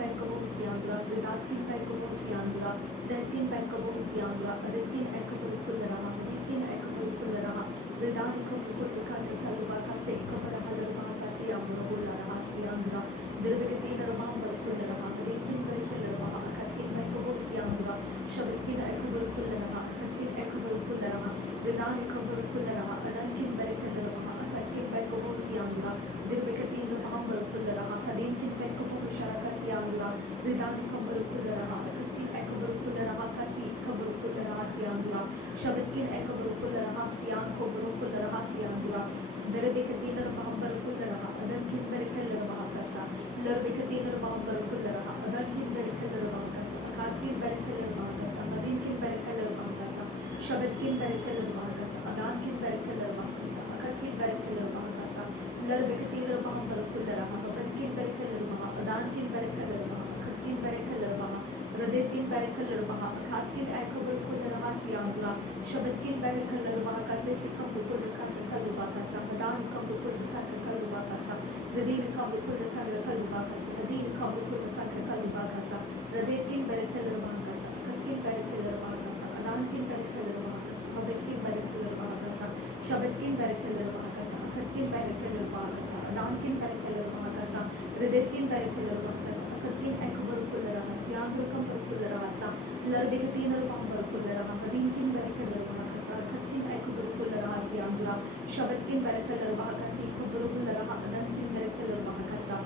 Penkobo Siandra, Ridakin Penkobo Siandra, Dentin Penkobo Siandra, Rikin Ekabukularaha, Rikin Ekabukularaha, Ridanikum Kutukan Kalubaka Sekopara Halabaka Siamurahulaha Siandra, Dirvikatina Ramambakularaha, Rikin Verikularaha, Kakin Penkobo Siandra, Shabikin Ekabukularaha, Kakin Ekabukularaha, Ridanikum Verikularaha, Adankin Verikularaha, Kakin Penkobo Siandra, Dirvikatina Ramambakularaha, Kadintin Penkobo Sharaka Siandra, Ridanikum Verikularaha, Kakin Ekabukularaha, Kasi Kabukularaha Siandra, Shabikin Ekabukularaha, Sian Kobukularaha Siandra, Dirvikatina Ramambakularaha, Adankin Verikularaha Kasa, Larbikatina Ramambakularaha, Adankin Verikularaha Kasa, Kakin Verikularaha Kasa, Madinkin Verikularaha Kasa, Shabikin Verikularaha Kasa, Adankin Verikularaha Kasa, Akakin Verikularaha Kasa, Larbikatina Ramambakularaha, Adankin Verikularaha, Adankin Verikularaha, Akakin Verikularaha, Radetin Verikularaha, Akakin Ekabukularaha Siandra, Shabikin Verikularaha Kasa, Sikabukularaha Kalubakasa, Madan Kabukularaha Kalubakasa, Radin Kabukularaha Kalubakasa, Radin Kabukularaha Kalubakasa, Radetin Verikularaha Kasa, Akakin Verikularaha Kasa, Adankin Verikularaha Kasa, Mabikin Verikularaha Kasa, Shabikin Verikularaha Kasa, Akakin Verikularaha Kasa, Adankin Verikularaha Kasa, Radetin Verikularaha Kasa, Akakin Ekabukularaha Siandra Kabukularaha, Larbikatina Ramambakularaha, Madinkin Verikularaha Kasa, Akakin Ekabukularaha Siandra, Shabikin Verikularaha Kasi Kabukularaha, Adankin Verikularaha Kasa,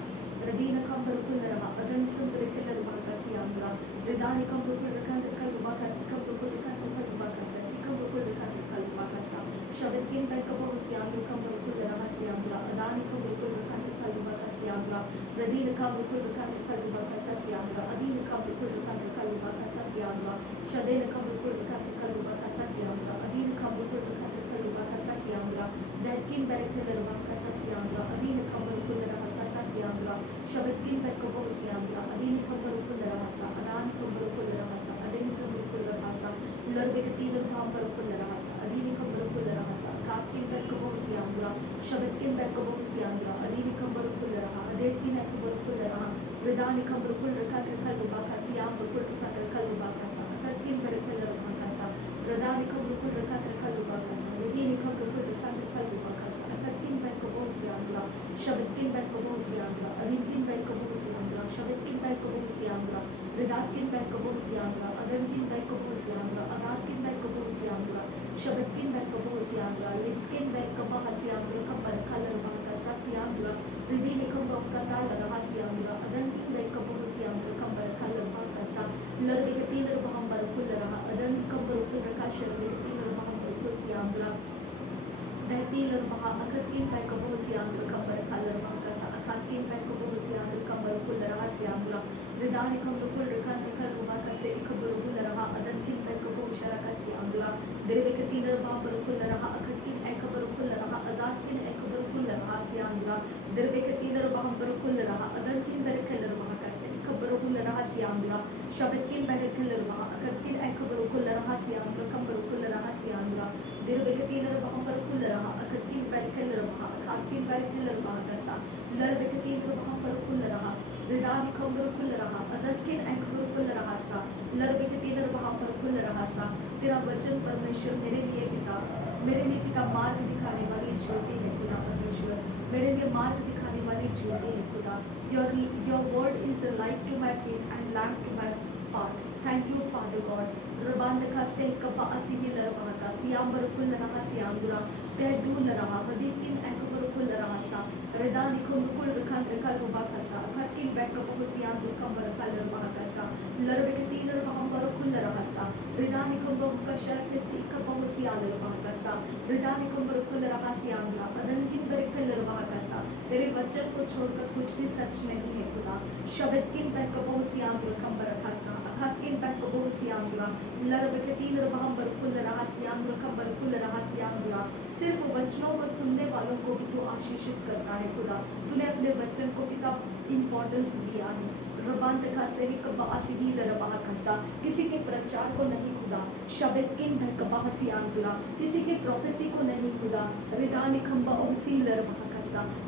Radina Kabukularaha, Adankin Verikularaha Kasiandra, Ridani Kabukularaha Kalubakasa, Kabukularaha Kalubakasa, Sikabukularaha Kalubakasa, Shabikin Penkobo Siandra Kabukularaha Siandra, Adani Kabukularaha Kalubakasa Siandra, Radina Kabukularaha Kalubakasa Siandra, Adina Kabukularaha Kalubakasa Siandra, Shadena Kabukularaha Kalubakasa Siandra, Adina Kabukularaha Kalubakasa Siandra, Denkin Verikularaha Kasa Siandra, Adina Kabukularaha Sasa Siandra, Shabikin Penkobo Siandra, Adina Kabukularaha Sa, Adani Kabukularaha Sa, Adina Kabukularaha Sa, Larbikatina Kabukularaha Sa, Adina Kabukularaha Sa, Kakin Penkobo Siandra, Shabikin Penkobo Siandra, Adina Kabukularaha, Adetin Kabukularaha, Ridani Kabukularaha Kalubaka Siambukularaha Kalubaka Sa, Kakin Verikularaha Kasa, Radani Kabukularaha Kalubaka Sa, Ridini Kabukularaha Kalubaka Sa, Kakin Penkobo Siandra, Shabikin Penkobo Siandra, Adinkin Penkobo Siandra, Shabikin Penkobo Siandra, Ridakin Penkobo Siandra, Adankin Penkobo Siandra, Adakin Penkobo Siandra, Shabikin Penkobo Siandra, Lidkin Penkobo Siandra, Kabar Kalarbaka Kasa Siandra, Ridini Kabukularaha Siandra, Adankin Penkobo Siandra, Kabar Kalarbaka Kasa, Larbikatina Ramambakularaha, Adankin Kabukularaha Shabikin Ramambakularaha Siandra, Dahil Maha Akakin Penkobo Siandra, Kabar Kalarbaka Kasa, Akakin Penkobo Siandra, Kabar Kularaha Siandra, Ridani Kabukularaha Kalubaka Se Kabukularaha, Adankin Penkobo Sharaka Siandra, Dirvikatina Ramambakularaha, Akakin Ekabukularaha, Azaskin Ekabukularaha Siandra, Dirvikatina Ramambakularaha, Adankin Verikularaha Kasa Kabukularaha Siandra, Shabikin Verikularaha, Akakin Ekabukularaha Siandra, Kabukularaha Siandra, Dirvikatina Ramambakularaha, Akakin Verikularaha, Akakin Verikularaha Kasa, Larbikatina Ramambakularaha, Ridani Kabukularaha, Azaskin Ekabukularaha Sa, Larbikatina Ramambakularaha Sa, तेरा वचन परमेश्वर मेरे लिए पिता मार्ग दिखाने वाली ज्योति है खुदा परमेश्वर, मेरे लिए मार्ग दिखाने वाली ज्योति है खुदा. Your word is a light to my feet and lamp to my path. Thank you, Father God. Rabandaka se kapa asihila rabaka siyambarukularaha siyambura tehduularaha vadikin ekubarukularaha sa redani kumukul rekandrekal rubaka sa akakin bekapu siyambur kambarakal rabaka sa larbekatina rabambarukularaha sa redani kumbukashar kesi kapu siyambur sa redani kumbarukularaha siyambura adankin berikal rabaka sa. तेरे वचन को छोड़कर कुछ भी सच नहीं है खुदा. शब्दकिन बकबो सियामुर कंबरखा सा अखकिन बकबो सियामुरा लरबकतीन रहमबर कुल रहा सियामुर कंबर कुल रहा सियामुरा. सिर्फ वचनों को सुनने वालों को भी तू आशीषित करता है खुदा. तूने अपने वचन को पिता इंपॉर्टेंस दिया है. रबांत का सही कबा असीही लरबा कसा किसी के प्रचार को नहीं खुदा. शब्दकिन बकबा सियामुरा किसी के प्रोफेसी को नहीं खुदा. रिदानी खंबा ओसी लरबा,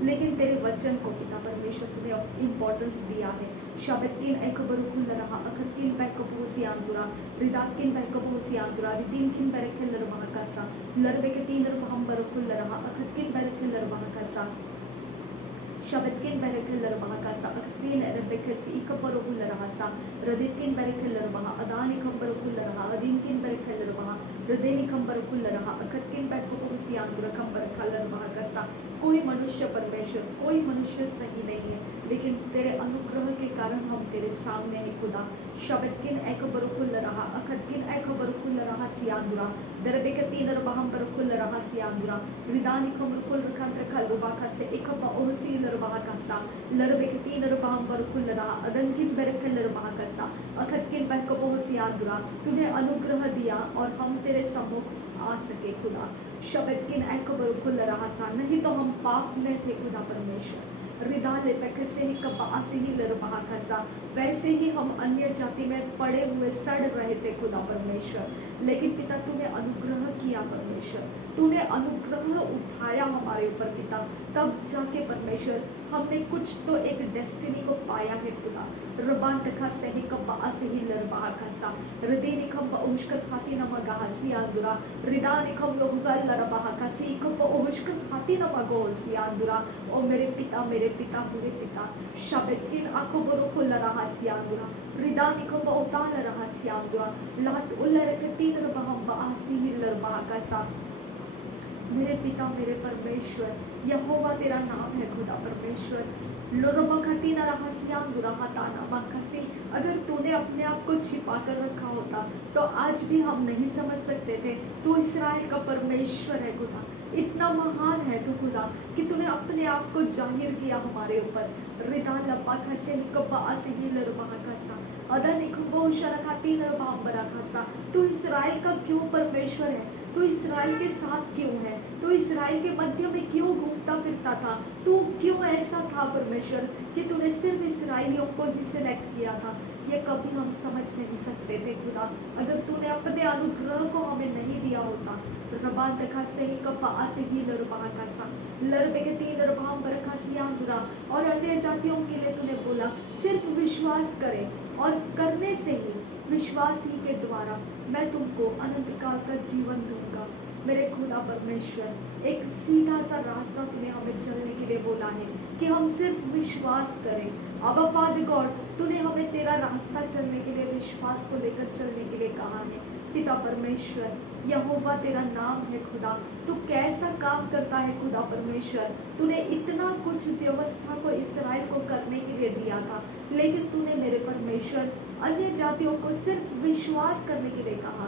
लेकिन तेरे वचन को पिता परमेश्वर तूने इम्पोर्टेंस दिया है. Shabatkin Ekabarukul Raha, Akatkin Bakabusiandura, Ridatkin Bakabusiandura, Ridinkin Berekil Mahakasa, Larbekatin Bahambarakul Raha, Akatkin Berekil Mahakasa. Shabatkin Berekil Mahakasa, Akatkin Rebekasi Ikaparukul Rahasa, Raditkin Berekil Maha, Adanikam Barakul Raha, Adinkin Berekil Maha, Radenikam Barakul Raha, Akatkin Bakabusiandura Kambarakal Mahakasa. कोई मनुष्य परमेश्वर, कोई मनुष्य सही नहीं है, लेकिन तेरे अनुग्रह के कारण हम तेरे सामने हैं खुदा। शबतकिन एकबरुकुल रहा, अखतकिन एकबरुकुल रहा सियांदुरा, दरबेकतीन रबाहम बरुकुल रहा सियांदुरा, रिदानिकम रुकुल रखंत रखल रुबाका से एकबा ओसी लरबाहा कासा, लरबेकतीन रबाहम बरुकुल रहा, अदनकिन बरकल रबाहा कासा, अखतकिन बरकबो सियांदुरा, तूने अनुग्रह दिया और हम तेरे सम्मुख आ सके खुदा। शबतकिन एकबरुकुल रहा सा, नहीं तो हम पाप में थे खुदा परमेश्वर। रिदाले पैकसे ही कपासे ही लरबाहा खसा, वैसे ही हम अन्य जाति में पड़े हुए सड़ रहे थे खुदा परमेश्वर, लेकिन पिता तूने अनुग्रह किया परमेश्वर, तूने अनुग्रह उठाया हमारे ऊपर पिता, तब जाके परमेश्वर हमने कुछ तो एक डेस्टिनी को पाया है खुदा। रबान तखा सही कपा सही लरबाहा खसा, रदेनिकम बउष्कत हाथी नमगासी आंदुरा, रिदानिकम लोगल लरबाहा खसी कप ओष्कत हाथी नमगोसी आंदुरा। ओ मेरे पिता मेरे पिता शबतकिन अकबरुकुल रहा सियांदुरा, रिदानिकम बउताल रहा सियांदुरा, लात उल्लरकतीन रबहम बासी लरबाहा खसा। मेरे पिता मेरे परमेश्वर, यहोवा तेरा नाम है खुदा परमेश्वर। अगर तूने अपने आप को छिपा कर रखा होता तो आज भी हम नहीं समझ सकते थे तू इस्राएल का परमेश्वर है खुदा। इतना महान है तू खुदा कि तूने अपने आप को जाहिर किया हमारे ऊपर। रिदा लपा खसे निकबा असही लरबा खसा अदन इखबो शरखाती लरबा बरा खसा। तू इस्राएल का क्यों परमेश्वर है? तू इस्राएल के साथ क्यों है? तू इस्राएल के मध्य में क्यों घूमता फिरता था? तू क्यों ऐसा था परमेश्वर कि तूने सिर्फ इस्राएलियों को ही सिलेक्ट किया था? ये कभी हम समझ नहीं सकते थे खुदा। अगर तूने अपने अनुग्रह को हमें नहीं दिया होता रबान तखा सही कपा असही लरबा खसा लरबेगती लरबाम बरखा सियांदुरा। और अन्य जातियों के लिए तूने बोला सिर्फ विश्वास करें और करने से ही, विश्वास ही के द्वारा मैं तुमको अनंत काल का जीवन दूंगा। मेरे खुदा परमेश्वर, एक सीधा सा रास्ता तूने हमें चलने के लिए बोला है कि हम सिर्फ विश्वास करें। अब फादर गॉड, तूने हमें तेरा रास्ता चलने के लिए, विश्वास को लेकर चलने के लिए कहा है। पिता परमेश्वर, यहोवा तेरा नाम है खुदा। तू कैसा काम करता है खुदा परमेश्वर। तूने इतना कुछ व्यवस्था को इस्राएल को करने के लिए दिया था, लेकिन तूने मेरे परमेश्वर अन्य जातियों को सिर्फ विश्वास करने के लिए कहा।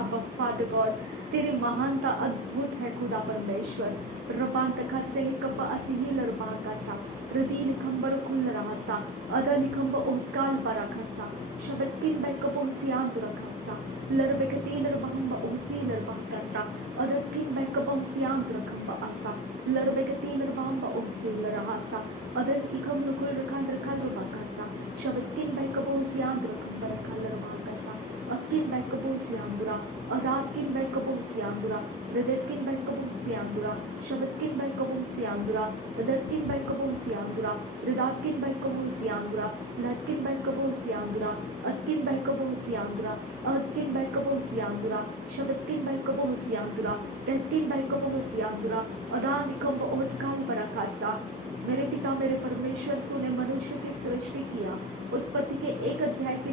अब फादर गॉड, तेरी महानता अद्भुत है खुदा परमेश्वर। रबान तखा सही कपा असही लरबा कासा रदी निखंबर कुल रासा अदा निखंब उत्काल पराखसा शबतकिन बैकबो सियांद रखसा लरबेकतीन रबहम उसी लरबा कासा अदकिन बैकबो सियांद रखबा आसा लरबेकतीन रबहम उसी लरहासा अदल इखम रुकुल रखान रखान रबा कासा शबतकिन बैकबो सियांद रखबा रखान रबा कासा अकिन बैकबो सियांदुरा अदाकिन बैकबो सियांदुरा रदतकिन बैकबो सियांदुरा शबतकिन बैकबो सियांदुरा रदतकिन बैकबो सियांदुरा रदाकिन बैकबो सियांदुरा लतकिन बैकबो सियांदुरा अतकिन बैकबो सियांदुरा अतकिन बैकबो सियांदुरा शबतकिन बैकबो सियांदुरा ततकिन बैकबो सियांदुरा अदानिकम ओटकाल पराकासा। मेरे पिता मेरे परमेश्वर, तूने मनुष्य की सृष्टि किया। उत्पत्ति के 1 अध्याय के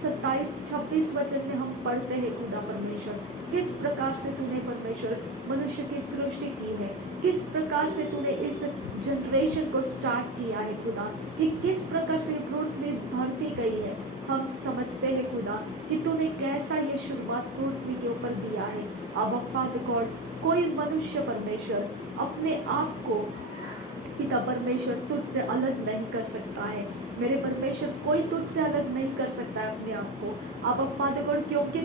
27-26 वचन में हम पढ़ते हैं खुदा परमेश्वर, किस प्रकार से तूने परमेश्वर मनुष्य की सृष्टि की है, किस प्रकार से तूने इस जनरेशन को स्टार्ट किया है खुदा, कि किस प्रकार से पृथ्वी भरती गई है। हम समझते हैं खुदा कि तूने कैसा ये शुरुआत पृथ्वी के ऊपर दिया है। अब फादर गॉड, कोई मनुष्य परमेश्वर अपने आप को पिता परमेश्वर तुझसे अलग नहीं कर सकता है। मेरे परमेश्वर, कोई तुझसे अलग नहीं कर सकता है अपने आप को। अब फादर गॉड, क्योंकि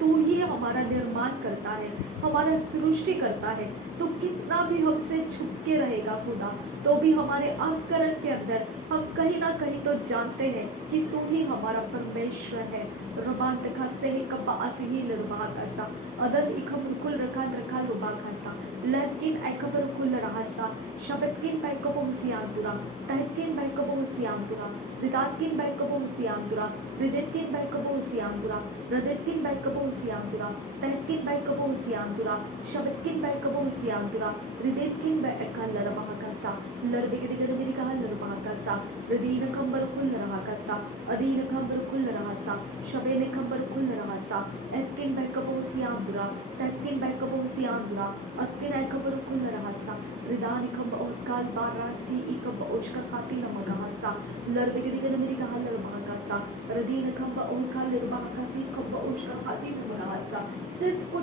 तू ही हमारा निर्माण करता है, हमारा सृष्टि करता है। तो कितना भी हमसे छुप के रहेगा खुदा, तो भी हमारे अंतकरण के अंदर हम कहीं ना कहीं तो जानते हैं कि तू ही हमारा हमारा परमेश्वर है। रबान तका से कपा असही लरबा कासा अदन इखम कुल रखा रुबा कासा लकिन एकबर कुल रहसा शबतकिन बैकबो सियांतुरा तहकिन बैकबो सियांतुरा रिदातकिन बैकबो सियांतुरा रिदेतकिन बैकबो सियांतुरा रदेतकिन बैकबो सियांतुरा तहकिन बैकबो सियांतुरा शबतकिन बैकबो सियांतुरा रिदेतकिन बैकल लरबा कासा लरबिगदिगदिगदि कहा लरबा कासा रदीन खंबर कुल रहा कासा अदीन खंबर कुल रहसा शबेन खंबर कुल रहसा एतकिन बैकबो सियांतुरा तहकिन बैकबो सियांतुरा अतकिन एकबर कुल रहसा रिदान खंब और काल बारासी इकब ओशका खाती लमगासा लरबिगदिगदिगदि कहा लरबा कासा रदीन खंब और काल लरबा कासी खंब ओशका खाती लमगासा सिर्फ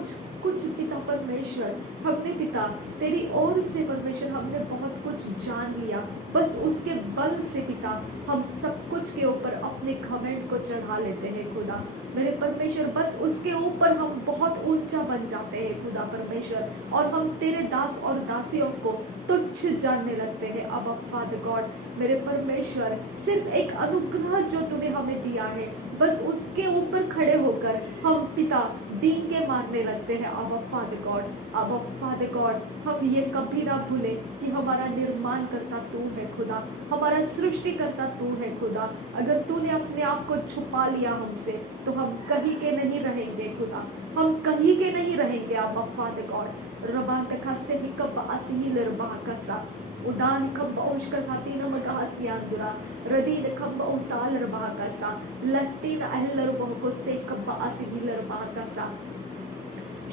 कुछ पिता परमेश्वर हमने पिता तेरी ओर से परमेश्वर हमने बहुत कुछ जान लिया, बस उसके बल से पिता हम सब कुछ के ऊपर अपने घमंड को चढ़ा लेते हैं खुदा मेरे परमेश्वर। बस उसके ऊपर हम बहुत ऊंचा बन जाते हैं खुदा परमेश्वर, और हम तेरे दास और दासियों को तुच्छ जानने लगते हैं। अब फादर गॉड मेरे परमेश्वर, सिर्फ एक अनुग्रह जो तूने हमें दिया है, बस उसके ऊपर खड़े होकर हम पिता दीन के मानने लगते हैं। अब फादर गॉड हम ये कभी ना भूले कि हमारा निर्माण करता तू है खुदा, हमारा सृष्टि करता तू है खुदा। अगर तूने अपने आप को छुपा लिया हमसे तो हम कहीं के नहीं रहेंगे खुदा, हम कहीं के नहीं रहेंगे। अब फादर गॉड रबान तक से निकब असही लरबा कसा उदान कब औशकर खाती न मगासियांदुरा रदीन कब उताल रबा कसा लत्तीन अहलर बहु से कब असही लरबा कसा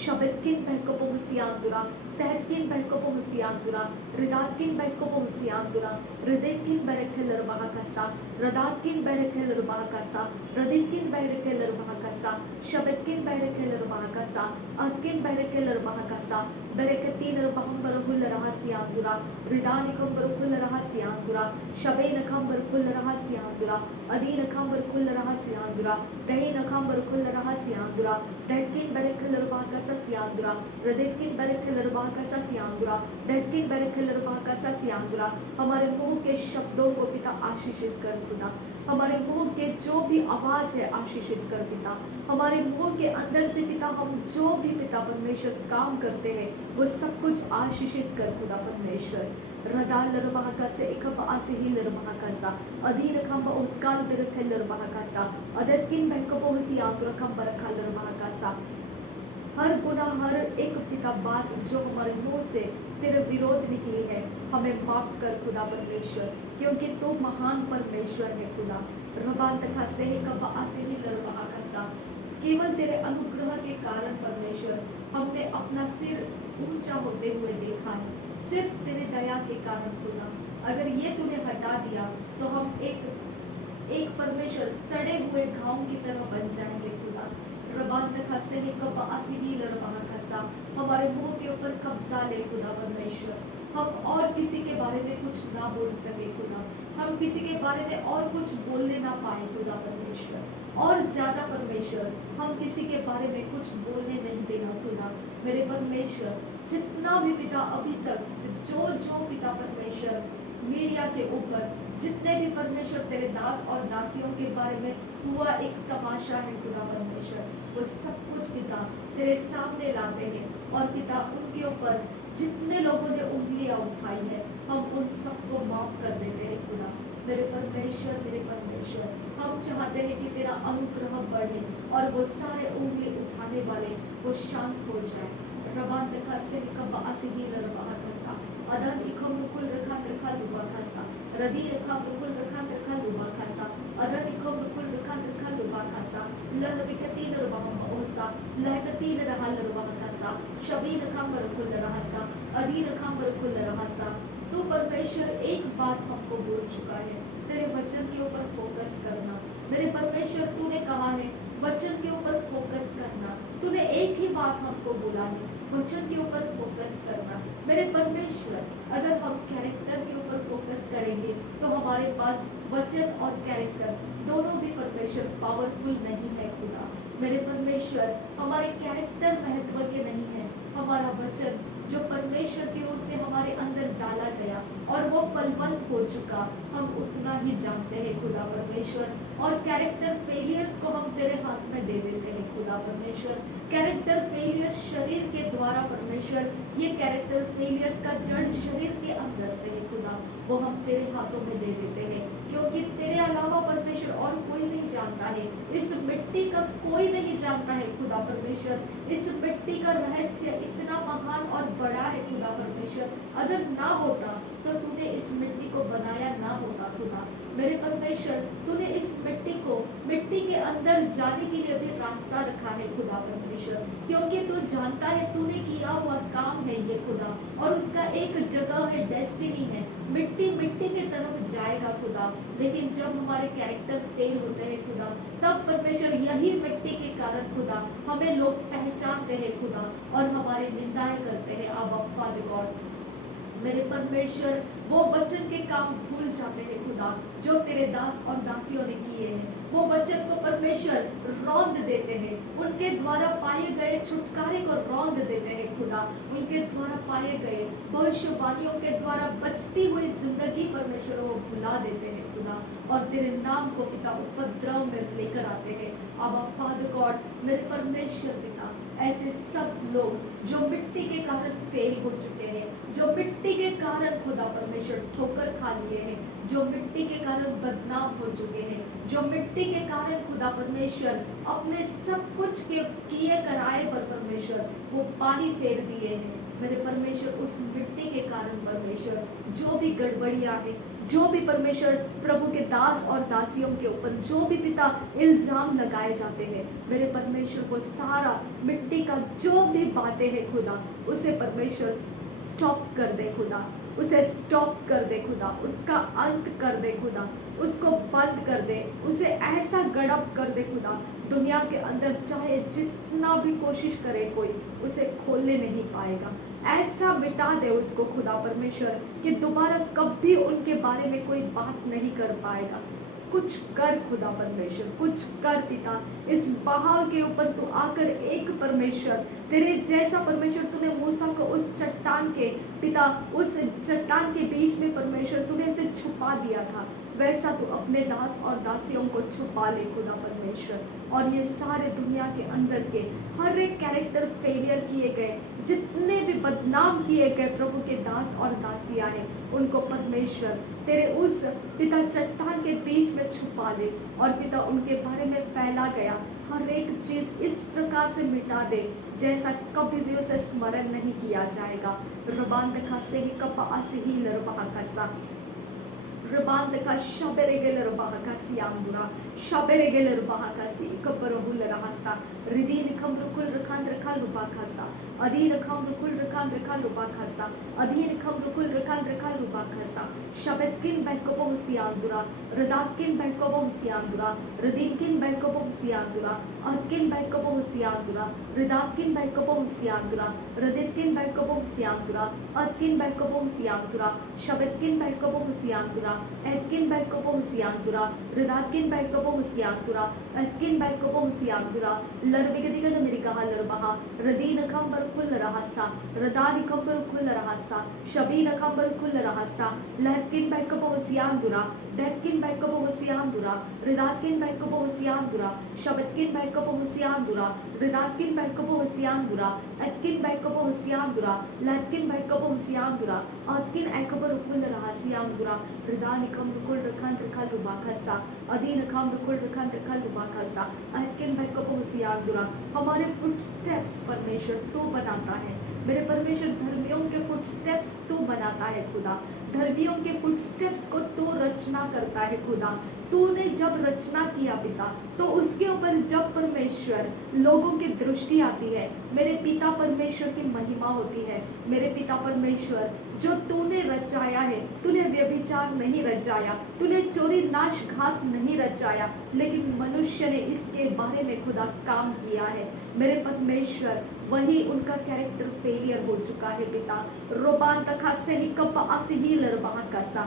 शबतकिन बहकबो सियांदुरा तहकिन बहकबो सियांदुरा रिदातकिन बहकबो सियांदुरा रिदेतकिन बरकलर बहा कसा रदातकिन बरकलर बहा कसा रदितकिन बरकलर बहा कसा शबतकिन बरकलर बहा कसा अतकिन बरकलर बहा कसा बरकतीन बहम बरहुल रहा सियांदुरा रिदानिकम बरहुल रहा सियांदुरा शबेनकम बरहुल रहा सियांदुरा अदीनकम बरहुल रहा सियांदुरा तहीनकम बरहुल रहा सियांदुरा तहकिन बरकलर बहा कसा सियांदुरा रदितकिन बरकलर बहा कसा सियांदुरा तहकिन बरकलर बहा कसा सियांदुरा। हमारे मुंह के शब्दों को पिता आशीषित कर खुदा, हमारे मुंह के जो भी आवाज है आशीषित कर पिता, हमारे मुंह के अंदर से पिता हम जो भी पिता परमेश्वर काम करते हैं वो सब कुछ आशीषित कर खुदा परमेश्वर। रदाल लरबहा का से एकप आसे ही लरबहा का सा अधीन खंब उत्काल बिरखे लरबहा का सा अदतिन बहकबो हसी आतुर खंब रखा लरबहा का सा। हर गुनाह, हर एक पिता बात जो हमारे मुंह से तेरे विरोध निकली है हमें माफ कर खुदा परमेश्वर, क्योंकि तू महान परमेश्वर है खुदा। रबान तथा से कब आसे ही लरबहा का सा केवल तेरे अनुग्रह के कारण परमेश्वर हमने अपना सिर ऊंचा होते हुए देखा है, सिर्फ तेरे दया के कारण खुदा। अगर ये तूने हटा दिया तो हम एक परमेश्वर सड़े हुए घाव की तरह बन जाएंगे खुदा। रबान तथा से कब आसे ही लरबहा का सा हमारे मुंह के ऊपर कब्जा ले खुदा परमेश्वर, हम और किसी के बारे में कुछ ना बोल सके खुदा, हम किसी के बारे में और कुछ बोलने ना पाए खुदा परमेश्वर, और ज्यादा परमेश्वर हम किसी के बारे में कुछ बोलने नहीं देना खुदा मेरे परमेश्वर। जितना भी पिता अभी तक जो पिता परमेश्वर मीडिया के ऊपर जितने भी परमेश्वर तेरे दास और दासियों के बारे में हुआ एक तमाशा है खुदा परमेश्वर, वो सब कुछ पिता तेरे सामने लाते हैं, और पिता उनके ऊपर जितने लोगों ने उंगलियां उठाई है हम उन सबको माफ कर देते हैं खुदा मेरे परमेश्वर। हम चाहते हैं कि तेरा अनुग्रह बढ़े और वो सारे उंगली उठाने वाले वो शांत हो जाए। रबान तका से कब आसिही लरबहा कसा अदन इखम कुल रखा लुबा कसा रदी रखा कुल रखा लुबा कसा अदन इखम कुल रखा लुबा कसा लहबिकती लरबहा ओसा लहकती रहा लरबहा कसा शबी रखा बरकुल रहसा अदी रखा बरकुल रहसा। तू परमेश्वर एक बात हमको बोल चुका है, तेरे वचन के ऊपर फोकस करना मेरे परमेश्वर। तूने कहा है वचन के ऊपर फोकस करना, तूने एक ही बात हमको बोला है वचन के ऊपर फोकस करना मेरे परमेश्वर। अगर हम कैरेक्टर के ऊपर फोकस करेंगे तो हमारे पास वचन और कैरेक्टर दोनों भी परमेश्वर पावरफुल नहीं है खुदा मेरे परमेश्वर। हमारे कैरेक्टर महत्व के नहीं है, हमारा वचन जो परमेश्वर की ओर से हमारे अंदर डाला गया और वो फलवंत हो चुका, हम उतना ही जानते हैं खुदा परमेश्वर। और कैरेक्टर फेलियर्स को हम तेरे हाथ में दे देते हैं खुदा परमेश्वर। कैरेक्टर फेलियर शरीर के द्वारा परमेश्वर, ये कैरेक्टर फेलियर्स का जड़ शरीर के अंदर से है खुदा, वो हम तेरे हाथों में दे देते हैं, क्योंकि तेरे अलावा परमेश्वर और कोई नहीं जानता है। इस मिट्टी का कोई नहीं जानता है खुदा परमेश्वर। इस मिट्टी का रहस्य इतना महान और बड़ा है खुदा परमेश्वर। अगर ना होता तो तूने इस मिट्टी को बनाया ना होता खुदा मेरे परमेश्वर। तूने इस मिट्टी को, मिट्टी के अंदर जाने के लिए भी रास्ता रखा है खुदा परमेश्वर, क्योंकि तू जानता है तूने किया हुआ काम है ये खुदा, और उसका एक जगह है, डेस्टिनी है। मिट्टी मिट्टी की तरफ जाएगा खुदा, लेकिन जब हमारे कैरेक्टर फेल होते हैं खुदा, तब परमेश्वर यही मिट्टी के कारण खुदा हमें लोग पहचानते हैं खुदा, और हमारी निंदाएं करते हैं। अब फादर गॉड मेरे परमेश्वर, वो वचन के काम भूल जाते हैं खुदा जो तेरे दास और दासियों ने किए हैं। वो वचन को परमेश्वर रौंद देते हैं, उनके द्वारा पाए गए छुटकारे को रौंद देते हैं खुदा, उनके द्वारा पाए गए भविष्यवाणियों के द्वारा बचती हुई जिंदगी परमेश्वर वो भुला देते हैं खुदा, और तेरे नाम को पिता उपद्रव में लेकर आते हैं। अब फादर गॉड मेरे परमेश्वर पिता, ऐसे सब लोग जो मिट्टी के कारण फेल हो चुके हैं, जो मिट्टी के कारण खुदा परमेश्वर ठोकर खा लिए हैं, जो मिट्टी के कारण बदनाम हो चुके हैं, जो मिट्टी के कारण खुदा परमेश्वर अपने सब कुछ के किए कराए पर परमेश्वर वो पानी फेर दिए हैं मेरे परमेश्वर। उस मिट्टी के कारण परमेश्वर जो भी गड़बड़ियां है, जो भी परमेश्वर प्रभु के दास और दासियों के ऊपर जो भी पिता इल्जाम लगाए जाते हैं मेरे परमेश्वर, वो सारा मिट्टी का जो भी बातें हैं खुदा, उसे परमेश्वर स्टॉप कर दे खुदा, उसे स्टॉप कर दे खुदा, उसका अंत कर दे खुदा, उसको बंद कर दे, उसे ऐसा गड़प कर दे खुदा, दुनिया के अंदर चाहे जितना भी कोशिश करे कोई उसे खोलने नहीं पाएगा। ऐसा मिटा दे उसको खुदा परमेश्वर कि दोबारा कभी उनके बारे में कोई बात नहीं कर पाएगा। कुछ कर खुदा परमेश्वर, कुछ कर पिता। इस बहाव के ऊपर तू आकर एक परमेश्वर, तेरे जैसा परमेश्वर तूने मूसा को उस चट्टान के पिता, उस चट्टान के बीच में परमेश्वर तूने इसे छुपा दिया था, वैसा तू अपने दास और दासियों को छुपा ले खुदा परमेश्वर। और ये सारे दुनिया के अंदर के हर एक कैरेक्टर फेलियर किए गए, जितने भी बदनाम किए गए प्रभु के दास और दासियां हैं, उनको परमेश्वर तेरे उस पिता चट्टान के बीच में छुपा ले, और पिता उनके बारे में फैला गया हर एक चीज इस प्रकार से मिटा दे जैसा कभी भी उसे स्मरण नहीं किया जाएगा। रबान दखा से ही कपा से ही लरबा कसा Rabandaka shaberegeler bahakasi andura shaberegeler bahakasi kaparahul rahasa ridin kamrukul rakandrakal rubakasa adin kamrukul rakandrakal rubakasa adin kamrukul rakandrakal rubakasa shabetkin bankobom siandura radatkin bankobom siandura radinkin bankobom siandura arkin bankobom siandura radatkin bankobom siandura raditkin bankobom siandura arkin bankobom siandura shabetkin bankobom siandura Edkin Baikopom Siandura, Ridatkin Baikopom Siandura, Edkin Baikopom Siandura, Larvigadiga America Larbaha, Radina Kambar Kularahasa, Radani Kambar Kularahasa, Shabina Kambar Kularahasa, Latkin Baikopom Siandura, Detkin Baikopom Siandura, Ridatkin Baikopom Siandura, Shabetkin Baikopom Siandura, Ridatkin Baikopom Siandura, Edkin Baikopom Siandura, Latkin Baikopom Siandura, Adkin Akabar Kularahasiandura, Ridani Kamrukul Rakandrakal Rubakasa, Adina Kamrukul Rakandrakal Rubakasa, Adkin Baikopom Siandura। हमारे footsteps परमेश्वर तो बनाता है मेरे परमेश्वर, धर्मियों के footsteps तो बनाता है खुदा, धर्मियों के फुटस्टेप्स को तो रचना करता है खुदा। तूने जब रचना किया पिता, तो उसके ऊपर जब परमेश्वर लोगों की दृष्टि आती है, मेरे पिता परमेश्वर की महिमा होती है। मेरे पिता परमेश्वर, जो तूने रचाया है, तूने व्यभिचार नहीं रचाया, तूने चोरी नाश घात नहीं रचाया, लेकिन मनुष्य ने इसके बारे में खुदा काम किया है मेरे परमेश्वर। वही उनका कैरेक्टर फेलियर हो चुका है पिता। रोबान तखा से ही कप असही लरबा कसा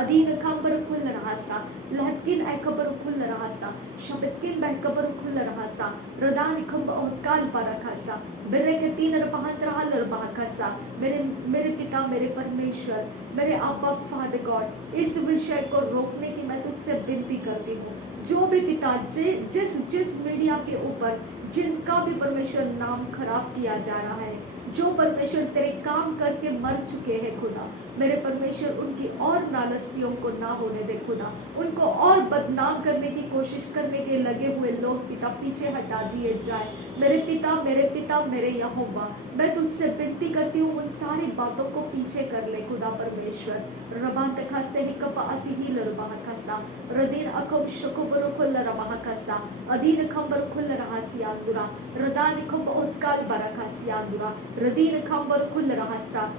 अदीन खंबर खुल रहा सा लहकिन ए खबर खुल रहा सा शबकिन बह खबर खुल रहा सा रदान खंब और काल पर रखा सा मेरे के तीन रबहत रहा लरबा सा मेरे पिता मेरे परमेश्वर मेरे आपा फादर गॉड इस विषय को रोकने की मैं तुझसे विनती करती हूँ। जो भी पिता जिस मीडिया के ऊपर जिनका भी परमेश्वर नाम खराब किया जा रहा है, जो परमेश्वर तेरे काम करके मर चुके हैं खुदा, मेरे परमेश्वर उनकी और नालस्तियों को ना होने दे खुदा, उनको और बदनाम करने की कोशिश करने के लगे हुए लोग पिता पीछे हटा दिए जाए। मेरे पिता मेरे यहोवा, मैं तुझसे विनती करती हूँ उन सारी बातों को पीछे कर ले खुदा परमेश्वर। रबा तखा से ही कपा असीही लरबा खसा रदीन अकब शकुबर खुल रबा खसा अदीन खंबर खुल रहा सियादुरा रदान खंब और काल बरखा सियादुरा रदीन खंबर खुल रहा सा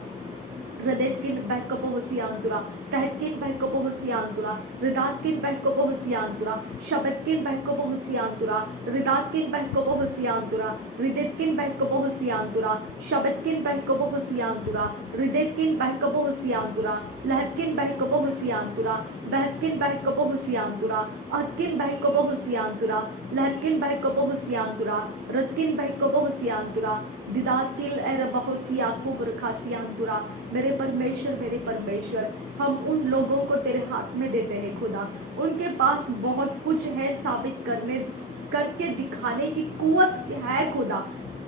Redetkin Backup Hosiandura, Tahetkin Backup Hosiandura, Ridatkin Backup Hosiandura, Shabatkin Backup Hosiandura, Ridatkin Backup Hosiandura, Ridetkin Backup Hosiandura, Shabatkin Backup Hosiandura, Ridetkin Backup Hosiandura, Lahatkin Backup Hosiandura, Bahatkin Backup Hosiandura, Atkin Backup Hosiandura, Lahatkin Backup Hosiandura, Ratkin Backup Hosiandura, दिदाकिल एरबहुसिया कुबरखासियांतुरा। मेरे परमेश्वर हम उन लोगों को तेरे हाथ में देते हैं खुदा। उनके पास बहुत कुछ है साबित करके दिखाने की कुवत है खुदा,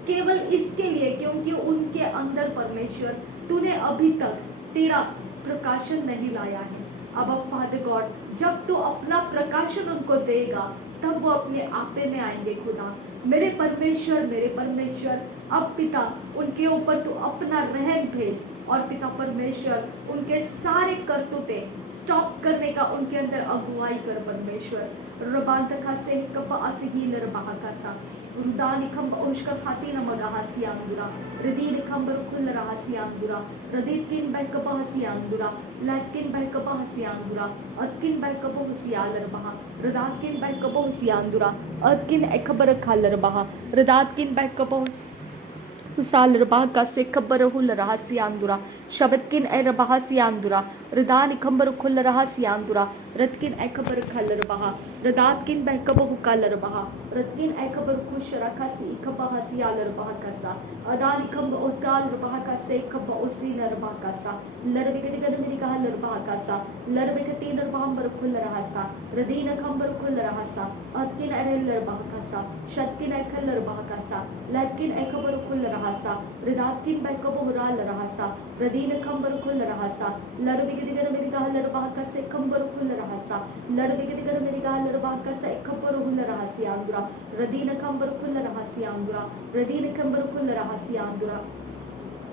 केवल इसके लिए क्योंकि उनके अंदर परमेश्वर तूने अभी तक तेरा प्रकाशन नहीं लाया है। अब फादर गॉड, जब तू अपना प्रकाशन उनको देगा तब वो अपने आपे में आएंगे खुदा। मेरे परमेश्वर अब पिता उनके ऊपर तू अपना रहम भेज और पिता परमेश्वर उनके सारे करतूते स्टॉप करने का उनके अंदर अगुवाई कर परमेश्वर। रबांतका से कपा असिहीलर बहाकासा रुदानी खंब ओष्का खातीना मगाहासियांदुरा रदीन खंबर खुल रहासियांदुरा रदीकिन बैकपा हसियांदुरा लैकिन बैकपा हसियांदुरा अदकिन बैकपा हुसियालर बहा रदाकिन बैकपा हुसियांदुरा अदकिन एकबर खालर बहा रदाकिन बैकपा हुसाल रबा का से खबर हुल रहा सियांदुरा शबतकिन ए रबा सियांदुरा रदान खंबर खुल रहा सियांदुरा रतकिन ए खबर खल रबा रदातकिन बैकब हुकाल रबा रतकिन ए खबर खुश रखा सी खबा हसियाल रबा कासा अदान खंब उकाल रबा का से खब उसी नरबा कासा लरबे के दिगर मेरी कहा लरबा कासा लरबे के तीन रबा बर खुल रहा सा रदीन खंबर खुल रहा सा अतकिन ए लरबा कासा शतकिन ए खल रबा कासा लतकिन ए खबर खुल रहा सा रदातकिन बैकब हुराल रहा सा रदीन खंबर खुल रहा सा लरबे के दिगर मेरी कहा लरबा का से खंबर खुल रहा सा लरबे के दिगर मेरी कहा लरबा का से खबर हुल रहा सियांदुरा रदीन खंबर खुल रहा सियांदुरा रदीन खंबर खुल रहा सियांदुरा।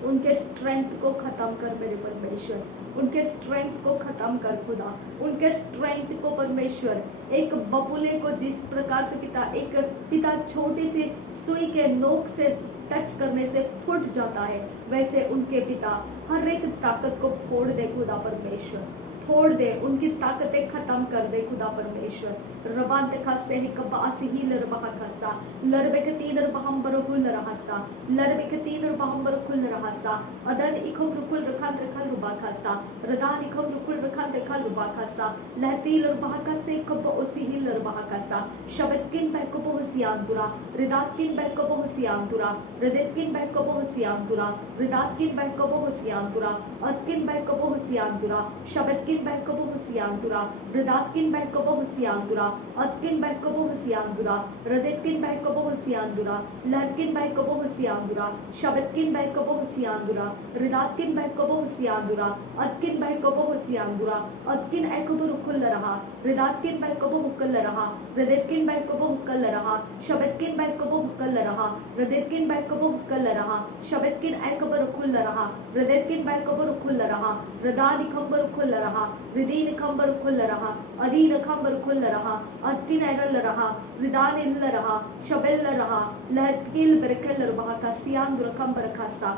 उनके स्ट्रेंथ को खत्म कर मेरे परमेश्वर, उनके स्ट्रेंथ को खत्म कर खुदा, उनके स्ट्रेंथ को परमेश्वर। एक बबूले को जिस प्रकार से एक पिता छोटी सी सुई के नोक से टच करने से फूट जाता है, वैसे उनके पिता हर एक ताकत को फोड़ दे खुदा परमेश्वर, फोड़ दे, उनकी ताकतें खत्म कर दे खुदा परमेश्वर। रबान तखा से कबा असिही लरबा खसा लरबे के तीन रबहम बरहुल रहसा लरबे के तीन रबहम बरहुल रहसा अदन इखम रुकुल रखान रखल रुबा खसा रदान इखम रुकुल रखान रखल रुबा खसा लहती लरबा का से कब असिही लरबा खसा शबतकिन बैकब हुसियांदुरा रिदातकिन बैकब हुसियांदुरा रदतकिन बैकब हुसियांदुरा रिदातकिन बैकब हुसियांदुरा अतकिन बैकब हुसियांदुरा शबतकिन बैकब हुसियांदुरा रिदातकिन बैकब हुसियांदुरा अतकिन बैकब हुसियांदुरा रदतकिन बैकब हुसियांदुरा लहतकिन बैकब हुसियांदुरा शबतकिन बैकब हुसियांदुरा रिदातकिन बैकब हुसियांदुरा अतकिन बैकब हुसियांदुरा अतकिन एकब रुकुल रहा रिदातकिन बैकब हुकल रहा रदतकिन बैकब हुकल रहा शबतकिन बैकब हुकल रहा रदतकिन बैकब हुकल रहा शबतकिन एकब रुकुल रहा रदतकिन बैकब रुकुल रहा रदान खंबर रुकुल रहा रिदीन खंबर रुकुल रहा अदीन खंबर रुकुल रहा अतकिन एरल रहा रिदान इल रहा शबेल रहा लहतकिल बरकल रहा का सियांदुर खंबर खासा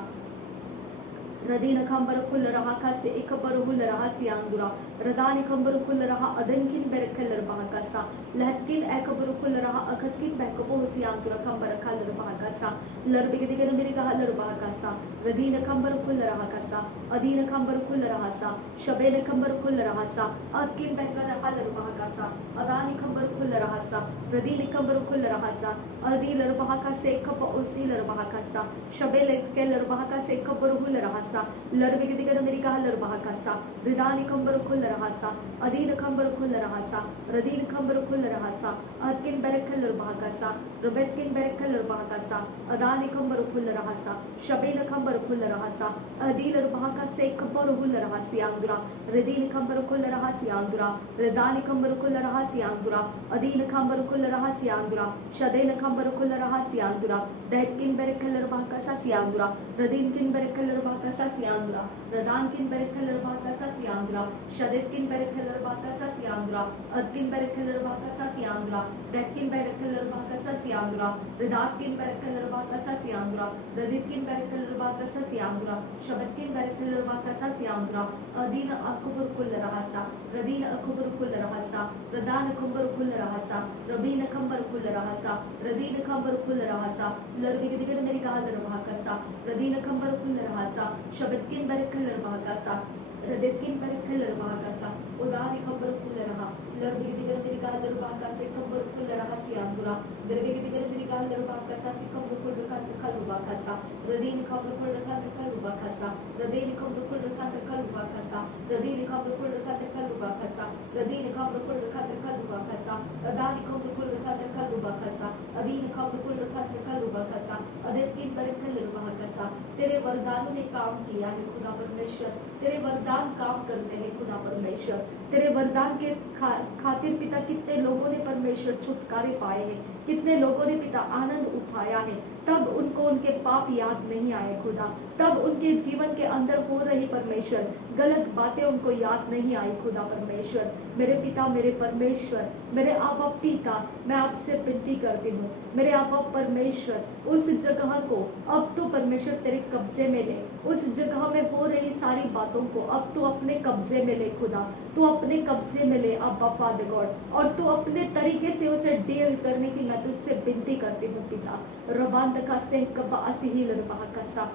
Radina Kambara Kullaraha Kasi Ekabaruhularaha Siandura, Radani Kambaru Kullaraha Adankin Berekeller Bahakasa, Latkin Ekabaru Kullaraha Akatkin Bekapo Siandura Kambara Kalar Bahakasa, Larbigadigan America Halar Bahakasa, Radina Kambaru Kullaraha Kasa, Adina Kambaru Kullarahasa, Shabele Kambaru Kullarahasa, Atkin Bekara Halar Bahakasa, Adani Kambaru Kullarahasa, Radini Kambaru Kullarahasa, Adilar Bahakase Kapa Usilar Bahakasa, Shabele Keller Bahakase Kabaruhullarahasa, Larbigadigan America Halar Bahakasa, Ridani Kambaru Kullarahasa, Adina Kambaru Kullarahasa, Radin Kambaru Kullarahasa, Atkin Berekeller Bahakasa, Robetkin Berekeller Bahakasa, Adani Kambaru Kullarahasa, Shabele Kambaru Kullarahasa, Adilar Bahakase Kabaruhullarahasi Andura, Redin Kambaru Kullarahasi Andura, Redani Kambaru Kullarahasi Andura, Adina Kambaru Kullarahasi Andura, Shadena Kambaru Kullarahasi Andura, Deadkin Berekeller Bahakasa Siandura, Radinkin Berekeller Bahakasa Siandura, Radankin Berekeller Bahakasa Siandura, Shadetkin Berekeller Bahakasa Siandura, Adkin Berekeller Bahakasa Siandura, Deadkin Berekeller Bahakasa Siandura, Radatkin Berekeller Bahakasa Siandura, Raditkin Berekeller Bahakasa Siandura, Shabetkin Berekeller Bahakasa Siandura, Adina Akubur Kullarahasa, Radina Akubur Kullarahasa, Radana Kumbar Kullarahasa, Rabina Kambar Kullarahasa, Radina Kambar Kullarahasa, Larvigan America Halar Bahakasa, Radina Kambar Kullarahasa, Shabetkin Berekeller Bahakasa, Raditkin Berekeller Bahakasa, Udani Kambar Kullaraha, Larvigan America Halar Bahakasa, Kambar Kullarahasi Andura, Dervigan America Halar Bahakasa, Sikambu Kulrakasa, Radin Kambar Kulrakasa, Radin Kambar Kulrakasa, Radin Kambar Kulrakasa, Radin Kambar Kulrakasa, Adani Kambar Kulrakasa, Adina Kambar Kulrakasa, Aditkin Berekeller Bahakasa, तेरे वरदानों ने काम किया है खुदा परमेश्वर, तेरे वरदान काम करते हैं खुदा परमेश्वर, तेरे वरदान के खातिर पिता कितने लोगों ने परमेश्वर छुटकारे पाए हैं, कितने लोगों ने पिता आनंद उठाया है, तब उनको उनके पाप याद नहीं आए खुदा, तब उनके जीवन के अंदर हो रही परमेश्वर गलत बातें उनको याद नहीं आई खुदा परमेश्वर। मेरे पिता मेरे परमेश्वर, मेरे आबा पिता, मैं आपसे विनती करती हूँ, मेरे आबा परमेश्वर उस जगह को अब तो परमेश्वर तेरे कब्जे में ले, उस जगह में हो रही सारी बातों को अब तो अपने कब्जे में ले खुदा, तू अपने कब्जे में ले अब्बा फादर गॉड, और तू अपने तरीके से उसे डील करने की मैं तुझसे विनती करती हूँ पिता। रबांतका से कबा असिहिल रबाकसा,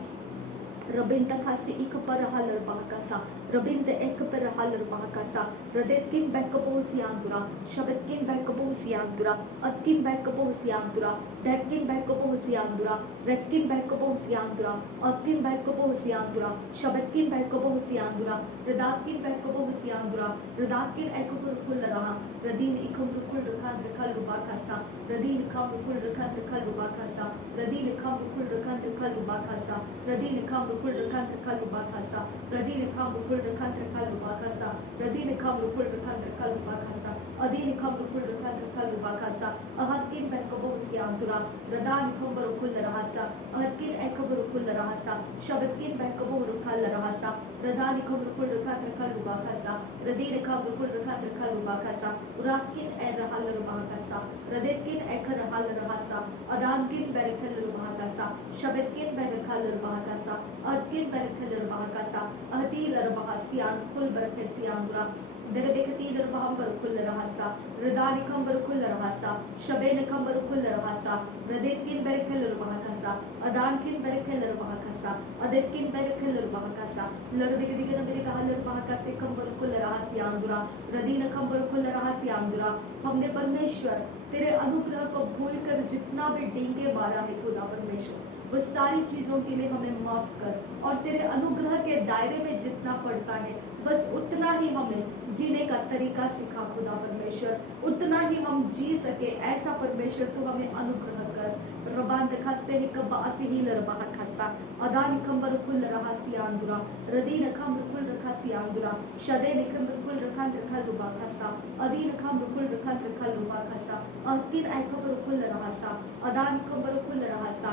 Rabinta kasi ikaparahal bahakasa, Rabinta ekaparahal bahakasa, Radetkin Bekabo Siandura, Shabetkin Bekabo Siandura, Atkin Bekabo Siandura, Detkin Bekabo Siandura, Retkin Bekabo Siandura, Atkin Bekabo Siandura, Shabetkin Bekabo Siandura, Radatkin Bekabo Siandura, Radatkin Ekapurkularaha, Radin Ikumrukul Rakan Rakalubakasa, Radin Kamrukul Rakan Rakalubakasa, Radin Kamrukul Rakan Rakalubakasa, Radin Kamrukul Rakan Rakalubakasa, Radin Kamrukul Rakan Rakalubakasa, Radin Kamrukul Rakan Rakalubakasa, Adin Kamrukul Rakan Rakalubakasa, Ahatkin Bekabo Siandura, Radan Kambarukul Rahasa, Ahatkin Ekaburukul Rahasa, Shabetkin Bekabo Rukal Rahasa, Radani Kamrukul Rakan Rakalubakasa, Radin Kamrukul Rakan Rakalubakasa, Urakin Erahal Bahakasa, Radetkin Ekarahal Rahasa, Adankin Berekal Bahakasa, Shabetkin Berekal Bahakasa, Adkin Berekal Bahakasa, Adil Bahasian, School Berekesiandura, Derebekati Bahambarukul Rahasa, Radani Kambarukul Rahasa, Shabena Kambarukul Rahasa, Radetkin Berekal Bahakasa, Adankin Berekal Bahakasa, Adetkin Berekal Bahakasa, Larbikadigan America Halar Bahakase Kambarukul Rahasiandura, Radina Kambarukul Rahasiandura, हमने परमेश्वर तेरे अनुग्रह को भूलकर जितना भी डींगे मारा है खुदा परमेश्वर, वो सारी चीजों के लिए हमें माफ कर, और तेरे अनुग्रह के दायरे में जितना पड़ता है बस उतना ही हमें जीने का तरीका सिखा खुदा परमेश्वर, उतना ही हम जी सके ऐसा परमेश्वर तू हमें अनुग्रह कर। रबांत खासे निकबा असिहिल रबाह खासा, अदान कंबर कुल रहा सियांदुरा, रदीन कंबर कुल रखा सियांदुरा, शदे निकंबर कुल रखा रखा लुबा खासा, अदीन कंबर कुल रखा रखा लुबा खासा, अकिन ऐकबर कुल रहा सा, अदान कंबर कुल रहा सा,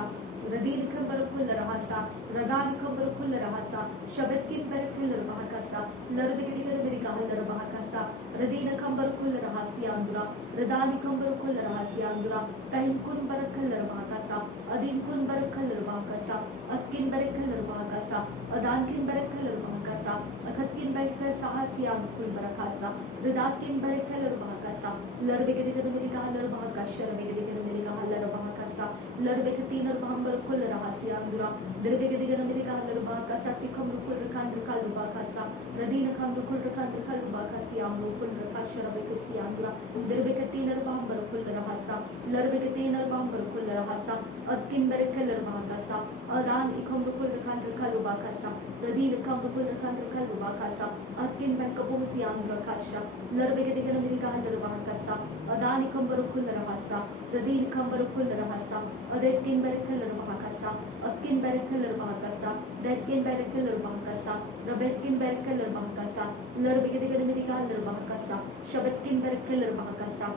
रदीन कंबर कुल रहा सा, रदान कंबर कुल रहा सा, शबद किन बरकल रहा खासा, लरदिगरी लरदिगरी का हल रहा खासा, रदीन कंबर कुल रहा सियांदुरा, रदान कंबर कुल रहा सियांदुरा siandura tahin kun barakhalar bahakasa adin kun barakhalar bahakasa atkin barakhalar bahakasa adan kin barakhalar bahakasa akhatkin barakhalar sahasiam kun barakasa ridakin barakhalar bahakasa larbegedigar mirigahalar bahakasha rabegedigar mirigahalar bahakasa larbegetinar bahambar khul rahasiandura dirbegedigar mirigahalar bahakasa sikham rukul rakan rakal bahakasa radina kham rukul rakan rakal bahakasiam rukul rakasha rabegesiandura dirbegetinar bahambar khul rahasa larbegetinar bahambar khul rahasa atkin barakhalar bahakasa adan ikham rukul rakan rakal bahakasa radina kham rukul rakan rakal bahakasa atkin bankabu siandura kasha larbegedigar mirigahalar bahakasa adan ikham rukul rahasa radina kham rukul rahasa adetkin barakhalar bahakasa atkin barakhalar bahakasa detkin barakhalar bahakasa rabetkin barakhalar bahakasa larbegedigar mirigahalar bahakasa shabatkin barakhalar bahakasa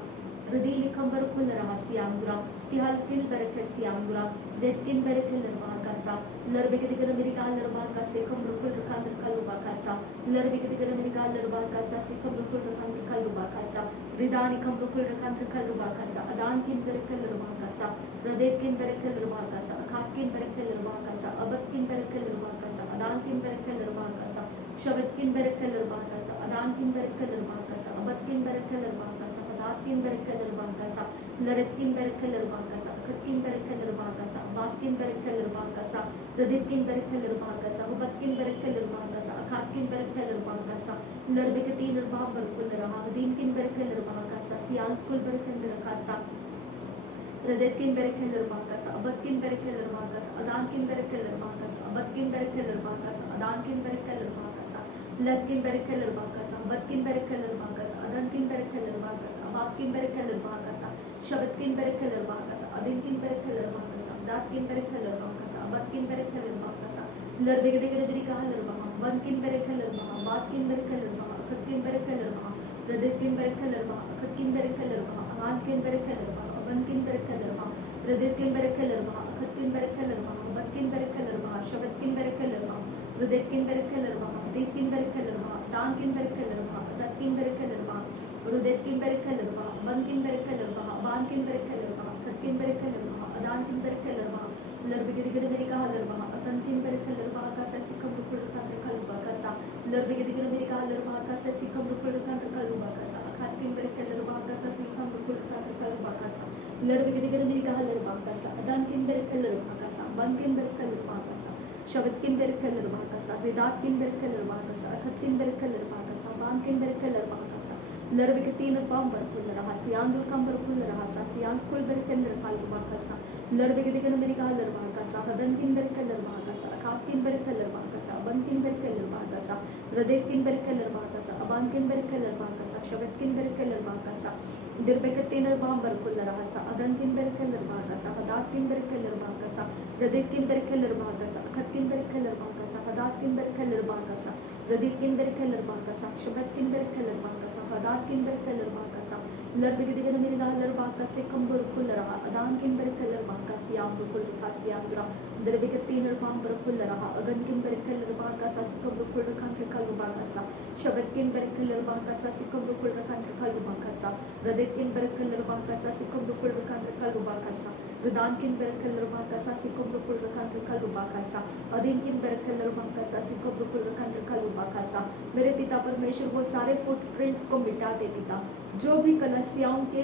radina kham rukul rahasiandura tihalkin barakasiandura detkin barakhalar bahakasa larbegedigar mirigahalar bahakasa ikham rukul rakan rakal bahakasa larbegedigar mirigahalar bahakasa ikham rukul rakan rakal bahakasa ridani kham rukul rakan rakal bahakasa adan kin barakhalar bahakasa radetkin barakhalar bahakasa akhatkin barakhalar bahakasa abatkin barakhalar bahakasa adan kin barakhalar bahakasa shabatkin barakhalar bahakasa adan kin barakhalar bahakasa abatkin barakhalar bahakasa adatkin barakhalar bahakasa laretkin barakhalar bahakasa akhatkin barakhalar bahakasa abatkin barakhalar bahakasa radetkin barakhalar bahakasa abatkin barakhalar bahakasa akhatkin barakhalar bahakasa larbegetinar bahambar khul raha adinkin barakhalar bahakasa sians kul barakhalar bahakasa radetkin barakhalar bahakasa abatkin barakhalar bahakasa adankin barakhalar bahakasa abatkin barakhalar bahakasa adankin barakhalar bahakasa latkin barakhalar bahakasa abatkin barakhalar bahakasa adankin barakhalar bahakasa abatkin barakhalar bahakasa shabatkin barakhalar bahakasa adinkin barakhalar bahakasa adatkin barakhalar bahakasa abatkin barakhalar bahakasa larbegedigar mirigahalar bahakasa bankin barakhalar bahakasa abatkin barakhalar bahakasa akhatkin barakhalar bahakasa radetkin barakhalar bahakasa akhatkin barakhalar bahakasa adankin barakhalar bahakasa bankin barakhalar bahakasa radetkin barakhalar bahakasa akhatkin barakhalar bahakasa batkin barakhalar bahakasa shabatkin barakhalar bahakasa radetkin barakhalar bahakasa aditkin barakhalar bahakasa adankin barakhalar bahakasa adatkin barakhalar bahakasa radetkin barakhalar bahakasa bankin barakhalar bahakasa bankin barakhalar bahakasa akhatkin barakhalar bahakasa adankin barakhalar bahakasa larbegedigar mirigahalar bahakasa adankin barakhalar bahakasa sikham rukul rakan rakal bahakasa larbegedigar mirigahalar bahakasa sikham rukul rakan rakal bahakasa akhatkin barakhalar bahakasa sikham rukul rakan rakal bahakasa larbegedigar mirigahalar bahakasa adankin barakhalar bahakasa bankin barakhalar bahakasa shabatkin barakhalar bahakasa ridatkin barakhalar bahakasa akhatkin barakhalar bahakasa bankin barakhalar bahakasa larbegetinar bahambar khul rahasiandura kham rukul rahasa sians kul barakhalar rakal bahakasa larbegedigar mirigahalar bahakasa adankin barakhalar bahakasa akhatkin barakhalar bahakasa bankin barakhalar bahakasa radetkin barakhalar bahakasa abankin barakhalar bahakasa shabatkin barakhalar bahakasa dirbegetinar bahambar khul rahasa adankin barakhalar bahakasa adatkin barakhalar bahakasa radetkin barakhalar bahakasa akhatkin barakhalar bahakasa adatkin barakhalar bahakasa radetkin barakhalar bahakasa shabatkin barakhalar bahakasa adatkin barakhalar bahakasa larbegedigar mirigahalar bahakasa ikham rukul raha adankin barakhalar bahakasa siam rukul rahasiandura dirbegetinar bahambar khul raha agankin barakhalar bahakasa sikham rukul rakan rakal bahakasa shabatkin barakhalar bahakasa sikham rukul rakan rakal bahakasa radetkin barakhalar bahakasa sikham rukul rakan rakal bahakasa ridankin barakhalar bahakasa sikham rukul rakan rakal bahakasa adinkin barakhalar bahakasa sikham rukul rakan rakal bahakasa मेरे पिता परमेश्वर वो सारे footprints को मिटा दे पिता जो भी कलसियाओं के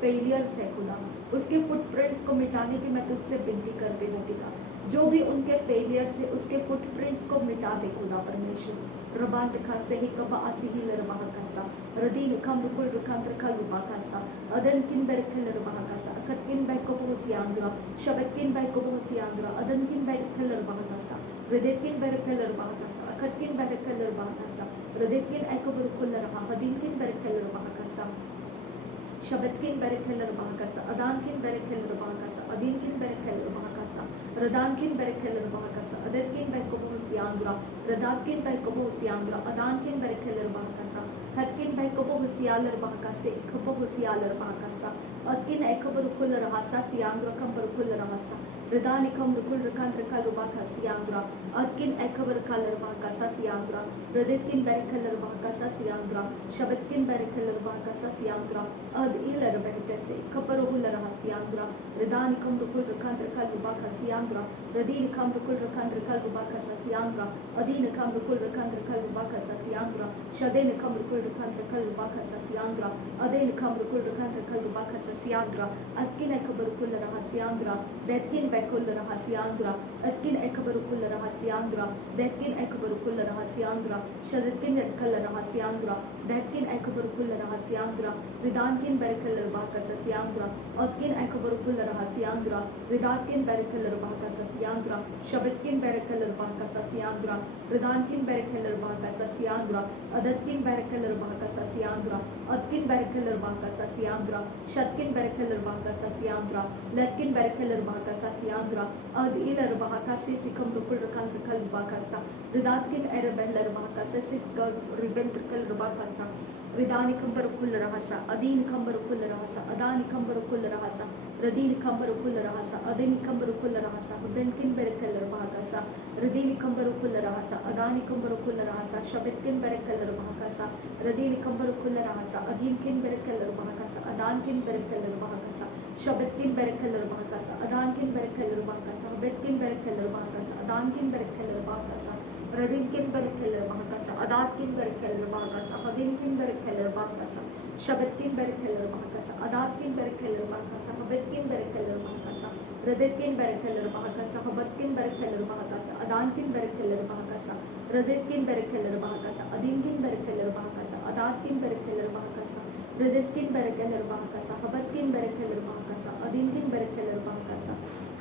फेलियर्स है खुदा उसके फुटप्रिंट्स को मिटाने की मैं तुझसे विनती करती हूँ पिता जो भी उनके फेलियर्स है उसके फुटप्रिंट्स को मिटा दे खुदा परमेश्वर रबांत खासे ही कबा आसी ही लरबाह कासा रदीन खम रुकुल रखान रखल रुबा कासा अदन किन बरखल रबाह कासा अखत किन बैक को सियांद्रा शबत किन बैक को सियांद्रा अदन किन बैरखल रबाह कासा रदेत किन बैरखल रबाह कासा अखत किन बैरखल रबाह कासा रदेत किन एको बरखल रबाह हदीन किन बैरखल रबाह कासा शबत किन बैरखल रबाह कासा अदान किन बैरखल रबाह कासा अदीन किन बैरखल रबाह कासा रदान किन बैरखल रबाह कासा अदत किन बैक को सियांद्रा रदात किन बैक को सियांद्रा अदान किन बैरखल रबाह कासा हद किन बैक को सियाल रबाह कासे खपो सियाल रबाह Kasa Atkin ekabarukul rahasa siandra kambarukul rahasa. Ridanikam rukul rakandra kalubaka siandra. Atkin ekabarukal rahaka siandra. Raditkin berikal rahaka siandra. Shabatkin berikal rahaka siandra. Ad ilar behkese kaparuhul rahasiandra. Ridanikam rukul rakandra kalubaka siandra. Radinikam rukul rakandra kalubaka siandra. Adinikam rukul rakandra kalubaka siandra. Shadenikam rukul rakandra kalubaka siandra. Adenikam rukul rakandra kalubaka siandra. Atkin ekabarukul rahasiandra. Detkin bekul rahasiandra. Atkin ekabarukul rahasiandra. Detkin ekabarukul rahasiandra. Shadatkin ekal rahasiandra. Detkin ekabarukul rahasiandra. Ridankin berikal rahaka siandra. Atkin ekabarukul rahasiandra. Ridatkin berikal rahaka siandra. Shabatkin berikal rahaka siandra. Ridankin berikal rahaka siandra. Adatkin berikal rahaka siandra. Atkin berikal rahaka siandra. Shatkin berikal rahaka siandra. Letkin berikal rahaka siandra. Ad ilar rahaka sikam rukul rakan rikal rahaka. Ridatkin erabel rahaka sikal ribentrikal rahaka. Ridanikam barukul rahasa. Adinikam barukul rahasa. Adanikam barukul rahasa. Radinikam barukul rahasa. Adinikam barukul rahasa. Benkin berikal rahaka. Radinikam barukul rahasa. Adanikam barukul rahasa. Shabatkin berikal rahaka. Radinikam barukul rahasa. Adinkin berikal rahaka. Adankin berikal rahaka. Shabatkin berikal rahaka. Adankin berikal rahaka. Betkin berikal rahaka. Adankin berikal rahaka. Radinkin berikal rahaka. Adatkin berikal rahaka. Adinkin berikal rahaka. Shabatkin berikal rahaka. Adatkin berikal rahaka. Betkin berikal rahaka. Raditkin berikal rahaka. Batkin berikal rahaka. Adankin berikal rahaka. Raditkin berikal rahaka. Adinkin berikal rahaka. Adatkin berikal rahaka. Raditkin berikal rahaka. Batkin berikal rahaka. Adinkin berikal rahaka.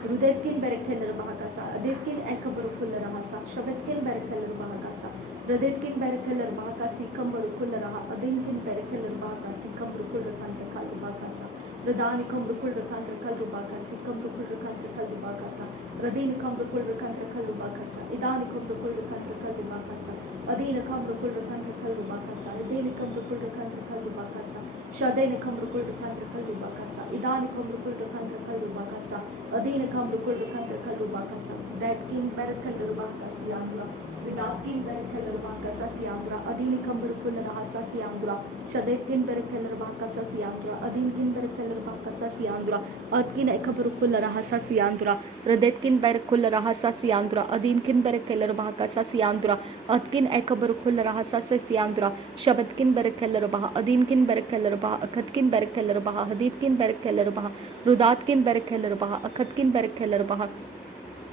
Rudetkin berikal rahaka. Aditkin ekabarukul rahasa. Shabatkin berikal rahaka. Raditkin berikal rahaka. Sikam barukul raha. Adinkin berikal rahaka. Sikam rukul rakan rakal rahaka. Radanikam rukul rakan rakal rahaka. Sikam rukul rakan rakal rahaka. Radinikam rukul rakan rakal rahaka. Idanikam rukul rakan rakal rahaka. Adinikam rukul rakan rakal rahaka. Radinikam rukul rakan rakal rahaka. Shadenikam rukul rakan rakal rahaka. Idanikam rukul rakan rakal rahaka. Adinikam rukul rakan rakal rahaka. Datkin berikal rahaka siandra. Ridatkin berikal rahaka siandra. Adinikam rukul rahaka siandra. Shadetkin berikal rahaka siandra. Adinkin berikal rahaka siandra. Atkin ekabarukul rahasa siandra. Radetkin berikul rahasa siandra. Adinkin berikal rahaka siandra. Atkin ekabarukul rahasa siandra. Shabatkin berikal rahaka. Adinkin berikal rahaka. Akatkin berikal rahaka. Haditkin berikal rahaka. Rudatkin berikal rahaka. Akatkin berikal rahaka.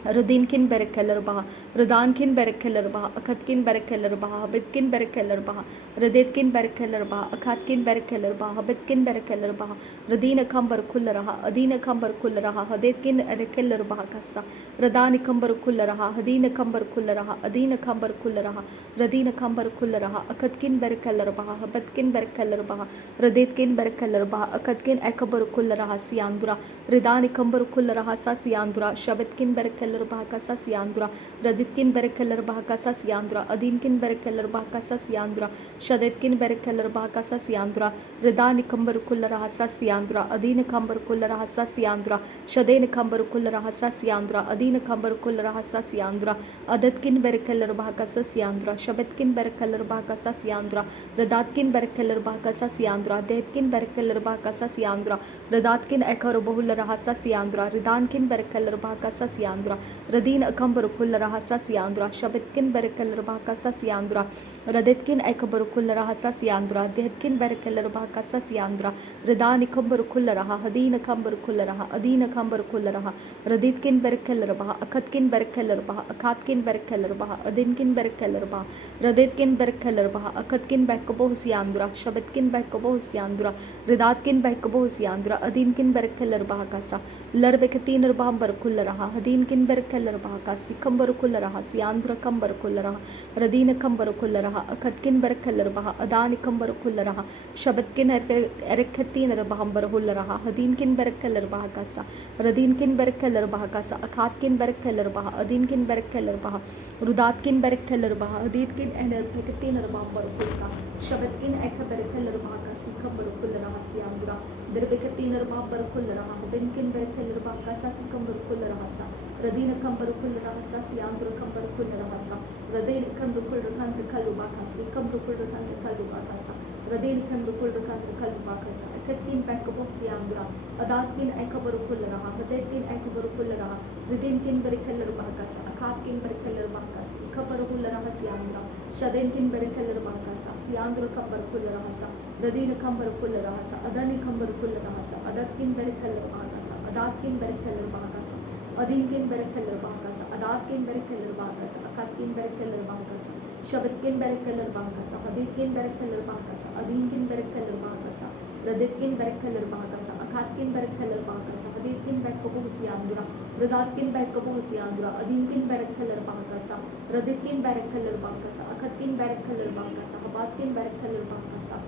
Rudinkin berikal rahaka. Rudankin berikal rahaka. Akatkin berikal rahaka. Bitkin berikal rahaka. Radetkin berikal rahaka. Akatkin berikal rahaka. Bitkin berikal rahaka. Radinakam barukul raha. Adinakam barukul raha. Hadetkin erikal rahaka. Radanikam barukul raha. Hadinakam barukul raha. Adinakam barukul raha. Radinakam barukul raha. Akatkin berikal rahaka. Bitkin berikal rahaka. Radetkin berikal rahaka. Akatkin ekabarukul raha siandra. Ridanikam barukul raha siandra. Shabatkin berikal rahaka siandra. Raditkin berikal rahaka siandra. Adinkin berikal rahaka siandra. Shadetkin berikal rahaka siandra. Ridanikam barukul raha siandra. Adinikam barukul raha siandra. Shadenikam barukul raha siandra. Adinikam barukul raha siandra. Adatkin berikal rahaka siandra. Shabatkin berikal rahaka siandra. Ridatkin berikal rahaka siandra. Detkin berikal rahaka siandra. Ridatkin ekabarukul raha siandra. Ridankin berikal rahaka siandra. Radin akam barukul raha siandra. Shabatkin berikal rahaka siandra. Raditkin ekabarukul raha siandra. Detkin berikal rahaka siandra. Ridanikam barukul raha. Hadinakam barukul raha. Adinakam barukul raha. Raditkin berikal raha. Akatkin berikal raha. Akatkin berikal raha. Adinkin berikal raha. Raditkin berikal raha. Akatkin bekabo siandra. Shabatkin bekabo siandra. Ridatkin bekabo siandra. Adinkin berikal raha kasa. Larbekatin rabam barukul raha. Hadinkin berikal raha. Sikam barukul raha. Siandra kam barukul raha. Radinakam barukul raha. Akatkin berikal raha. Adanikam barukul raha. Shabatkin erikatin rabam barukul raha. Hadinkin berikal raha kasa. Radinkin berikal raha kasa. Akatkin berikal raha. Adinkin berikal raha. Rudatkin berikal raha. Haditkin erikatin rabam barukul raha. Shabatkin eka berikal raha. Sikam barukul raha siandra. Dirbeketin rumah berkul raha, benkin berkel rumah kasasi kam berkul rahasa, radina kam berkul rahasa, siandro kam berkul rahasa, radin kam berkul rakan kalu bakasi, kam berkul rakan kalu bakasa, radin kam berkul rakan kalu bakasa, ketin pekabok siandra, adatkin eka berkul raha, adatkin eka berkul raha, radin kin berkel rumah kasa, akatkin berkel rumah kasi, ka berkul raha siandra, shadin kin berkel rumah kasa, siandro kam berkul rahasa, radina kam berkul rahasa, adani kam berkul rahasa, adatkin berkel rumah kasa, adatkin berkel rumah kasa, adinkin berkel rumah kasa, adatkin berkel rumah kasa, akatkin berkel rumah kasa, shabitkin berkel rumah kasa, aditkin berkel rumah kasa, adinkin berkel rumah kasa, raditkin berkel rumah kasa, akatkin berkel rumah kasa, aditkin berkobu siandura, radatkin berkobu siandura, adinkin berkel rumah kasa, raditkin berkel rumah kasa, akatkin berkel rumah kasa, abatkin berkel rumah kasa,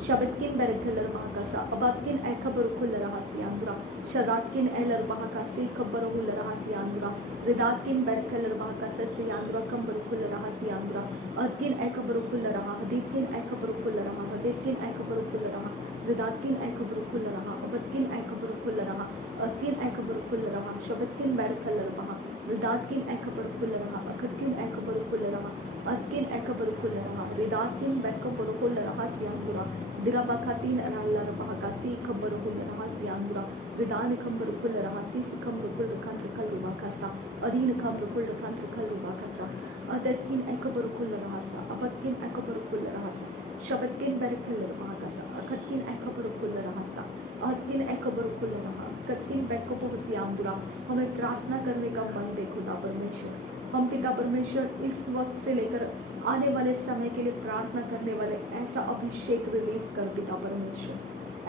Shabitkin berkeler bahakasa, abatkin ekabarukul rahasiandura, shadatkin eler bahakasi kabarukul rahasiandura, ridatkin berkeler bahakasa siandura kambarukul rahasiandura, adkin ekabarukul raha, haditkin ekabarukul raha, haditkin ekabarukul raha, ridatkin ekabarukul raha, abatkin ekabarukul raha, adkin ekabarukul raha, shabitkin berkeler baha, ridatkin ekabarukul raha, akatkin ekabarukul raha, adkin ekabarukul raha, ridatkin bekabarukul rahasiandura, Dirabakatin analar bahakasi kambarukul rahasiandura, vidani kambarukul rahasi kambarukul kantrikalu bakasa, adin kambarukul kantrikalu bakasa, adatkin ekabarukul rahasa, abatkin ekabarukul rahasa, shabatkin berkul bahakasa, akatkin ekabarukul rahasa, adkin ekabarukul raha, akatkin bekoposiandura, हमें प्रार्थना करने का बल दे खुदा परमेश्वर, हम पिता परमेश्वर इस वक्त से लेकर आने वाले समय के लिए प्रार्थना करने वाले ऐसा अभिषेक रिलीज कर पिता परमेश्वर,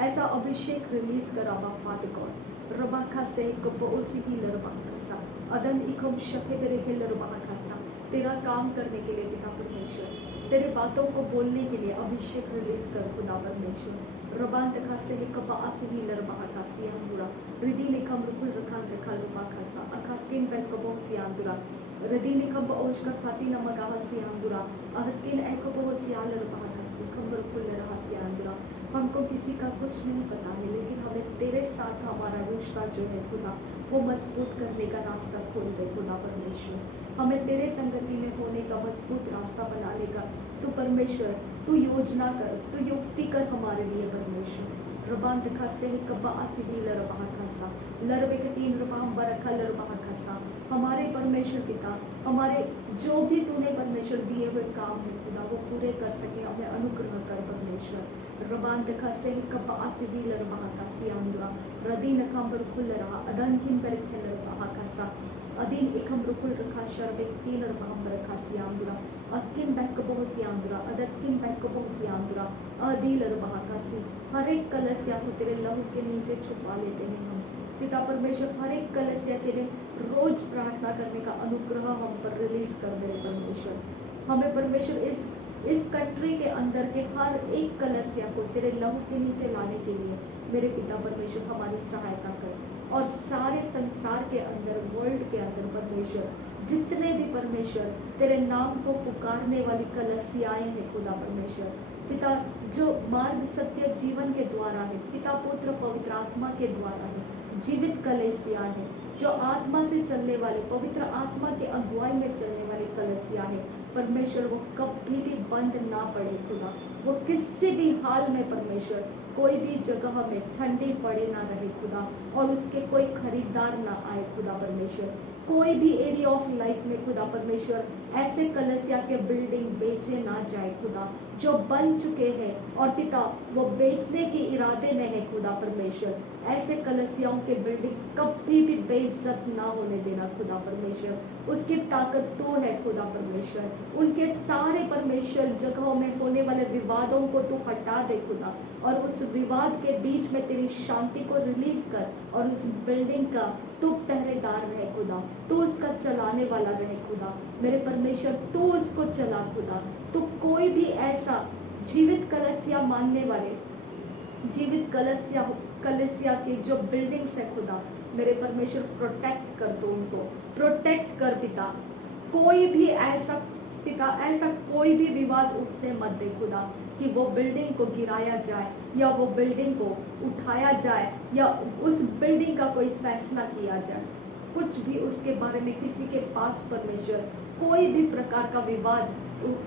ऐसा अभिषेक रिलीज कर अबा फादर गॉड, रबाका से कपोसी की लरबाका अदन इकम शके तेरे के लरबाका तेरा काम करने के लिए पिता परमेश्वर, तेरे बातों को बोलने के लिए अभिषेक रिलीज कर खुदा परमेश्वर, रबांत खासे कपा आसी लरबाका सियांदुरा, रिदी ने कम रुकुल रखान रखा लुबाका सा, अकातिन back कबों सियांदुरा, Radini kamba oshka fatina magawa siandura, ahkin eko बहुत सियालर bahakasi, कम्बर खुल्लर हसियांदुरा, हमको किसी का कुछ नहीं पता है, लेकिन हमें तेरे साथ हमारा रिश्ता जो है खुदा, वो मजबूत करने का रास्ता खोल दे खुदा परमेश्वर, हमें तेरे संगति में होने का मजबूत रास्ता बनाने का तू परमेश्वर, तू योजना कर, तू युक्ति कर हमारे लिए परमेश्वर, रबांत खासे कब्बा आसिदी लरबाह खासा, लरबे के तीन रबाम बरखा लरबाह खासा, हमारे परमेश्वर पिता, हमारे जो भी तूने परमेश्वर दिए हुए काम है खुदा वो पूरे कर सके, हमें अनुग्रह कर परमेश्वर, रबान देखा से कब्बा आसिदी लरबाह खासी आंदुरा, रदीन कांबर खुल रहा, अदन किन बरखे लरबाह खासा, अदीन एकम रुकुल रखा शर्बे तीन रबाम बरखा सियांदुरा, अकिन बैक बहुसियांदुरा, अदकिन बैक बहुसियांदुरा, अदी लरबाह खासी, हर एक कलसिया को तेरे लहू के नीचे छुपा लेते हैं हम पिता परमेश्वर, हर एक कलसिया के लिए रोज प्रार्थना करने का अनुग्रह हम पर रिलीज कर दे परमेश्वर, हमें परमेश्वर इस कंट्री के अंदर के हर एक कलसिया को तेरे लहू के नीचे लाने के लिए मेरे पिता परमेश्वर हमारी सहायता कर, और सारे संसार के अंदर, वर्ल्ड के अंदर परमेश्वर जितने भी परमेश्वर तेरे नाम को पुकारने वाली कलसियाएं हैं खुदा परमेश्वर पिता, जो मार्ग सत्य जीवन के द्वारा है, पिता पुत्र पवित्र आत्मा के द्वारा है, जीवित कलेसिया है, जो आत्मा से चलने वाले, पवित्र आत्मा के अगुवाई में चलने वाले कलेसिया है परमेश्वर, वो कभी भी बंद ना पड़े खुदा, वो किसी भी हाल में परमेश्वर कोई भी जगह में ठंडी पड़े ना रहे खुदा, और उसके कोई खरीदार ना आए खुदा परमेश्वर, कोई भी एरिया ऑफ लाइफ में खुदा परमेश्वर ऐसे कलसिया के बिल्डिंग बेचे ना जाए खुदा, जो बन चुके हैं और पिता वो बेचने के इरादे में है खुदा परमेश्वर, ऐसे कलसियाओं के बिल्डिंग कभी भी बेइज्जत ना होने देना खुदा परमेश्वर, उसकी ताकत तो है खुदा परमेश्वर, उनके सारे परमेश्वर जगहों में होने वाले विवादों को तू हटा दे खुदा, और उस विवाद के बीच में तेरी शांति को रिलीज कर, और उस बिल्डिंग का तू पहरेदार रहे खुदा, तू उसका चलाने वाला रहे खुदा, मेरे परमेश्वर तू उसको चला खुदा, तो कोई भी ऐसा जीवित कलसिया मानने वाले, जीवित कलसिया की जो बिल्डिंग्स है खुदा, मेरे परमेश्वर प्रोटेक्ट कर दो, उनको प्रोटेक्ट कर पिता, कोई भी ऐसा पिता, ऐसा कोई भी विवाद उठने मत दे खुदा कि वो बिल्डिंग को गिराया जाए, या वो बिल्डिंग को उठाया जाए या उस बिल्डिंग का कोई फैसला किया जाए, कुछ भी उसके बारे में किसी के पास परमेश्वर कोई भी प्रकार का विवाद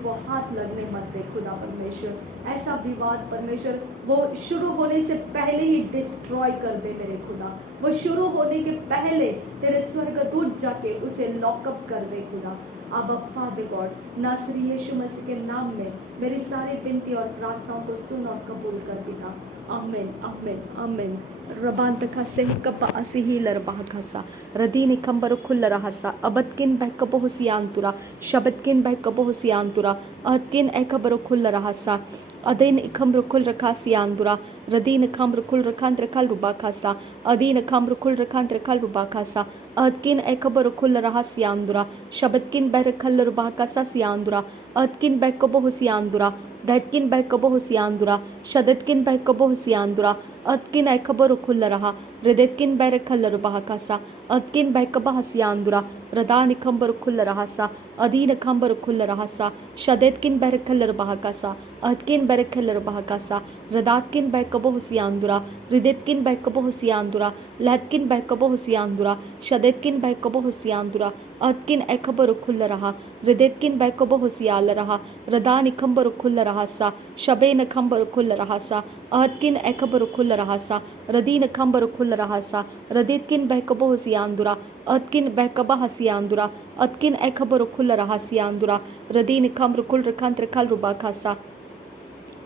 वो हाथ लगने मत दे खुदा परमेश्वर। ऐसा विवाद परमेश्वर वो शुरू होने से पहले ही डिस्ट्रॉय कर दे मेरे खुदा, वो शुरू होने के पहले तेरे स्वर्गदूत जाके उसे लॉकअप कर दे खुदा। अब फादर गॉड नासरी यीशु मसीह के नाम में मेरी सारी विनती और प्रार्थनाओं को सुन और कबूल कर पिता। आमीन आमीन आमीन। रबांतका से कपा असिही लरबाहसा रदीनि कंबर खुल रहसा अबतकिन बहकबो हुसियांतुरा शबतकिन बहकबो हुसियांतुरा अतकिन एकबर खुल रहसा अदीन खम्र खुल रखा सियांतुरा रदीन खम्र खुल रखांत्र कल रुबाखासा अदीन खम्र खुल रखांत्र कल रुबाखासा अतकिन एकबर खुल रहा सियांतुरा शबतकिन बर खल रुबाखासा सियांतुरा अतकिन बहकबो हुसियांतुरा दैतकिन बहकबो हुसियांतुरा शदतकिन बहकबो हुसियांतुरा अतकिन एकबर खुल रहा रदेतकिन बर खल रुबाखासा अतकिन बहकबा हसियांतुरा रदान खम्बर खुल रहसा अदीन खम्बर खुल रहसा शदेतकिन बर खल रुबाखासा अतकिन बर खल रुबाखासा रदातकिन बहकबो हुसियांतुरा रिदेतकिन बहकबो हुसियांतुरा लहतकिन बहकबो हुसियांतुरा शदेतकिन बहकबो हुसियांतुरा अतकिन एकबर खुल रहा रिदेतकिन बहकबो हुसियाल रहा रदान खम्बर खुल रहसा शबेन खम्बर खुल रहसा अतकिन एकबर खुल रहसा रदीन खम्बर खुल रहसा रदितकिन बहकबो हुसियांतुरा अतकिन बहकबा हसियांतुरा अतकिन एकबर खुल रहसियांतुरा रदीन खम्र खुल रखांत्र कल रुबाखासा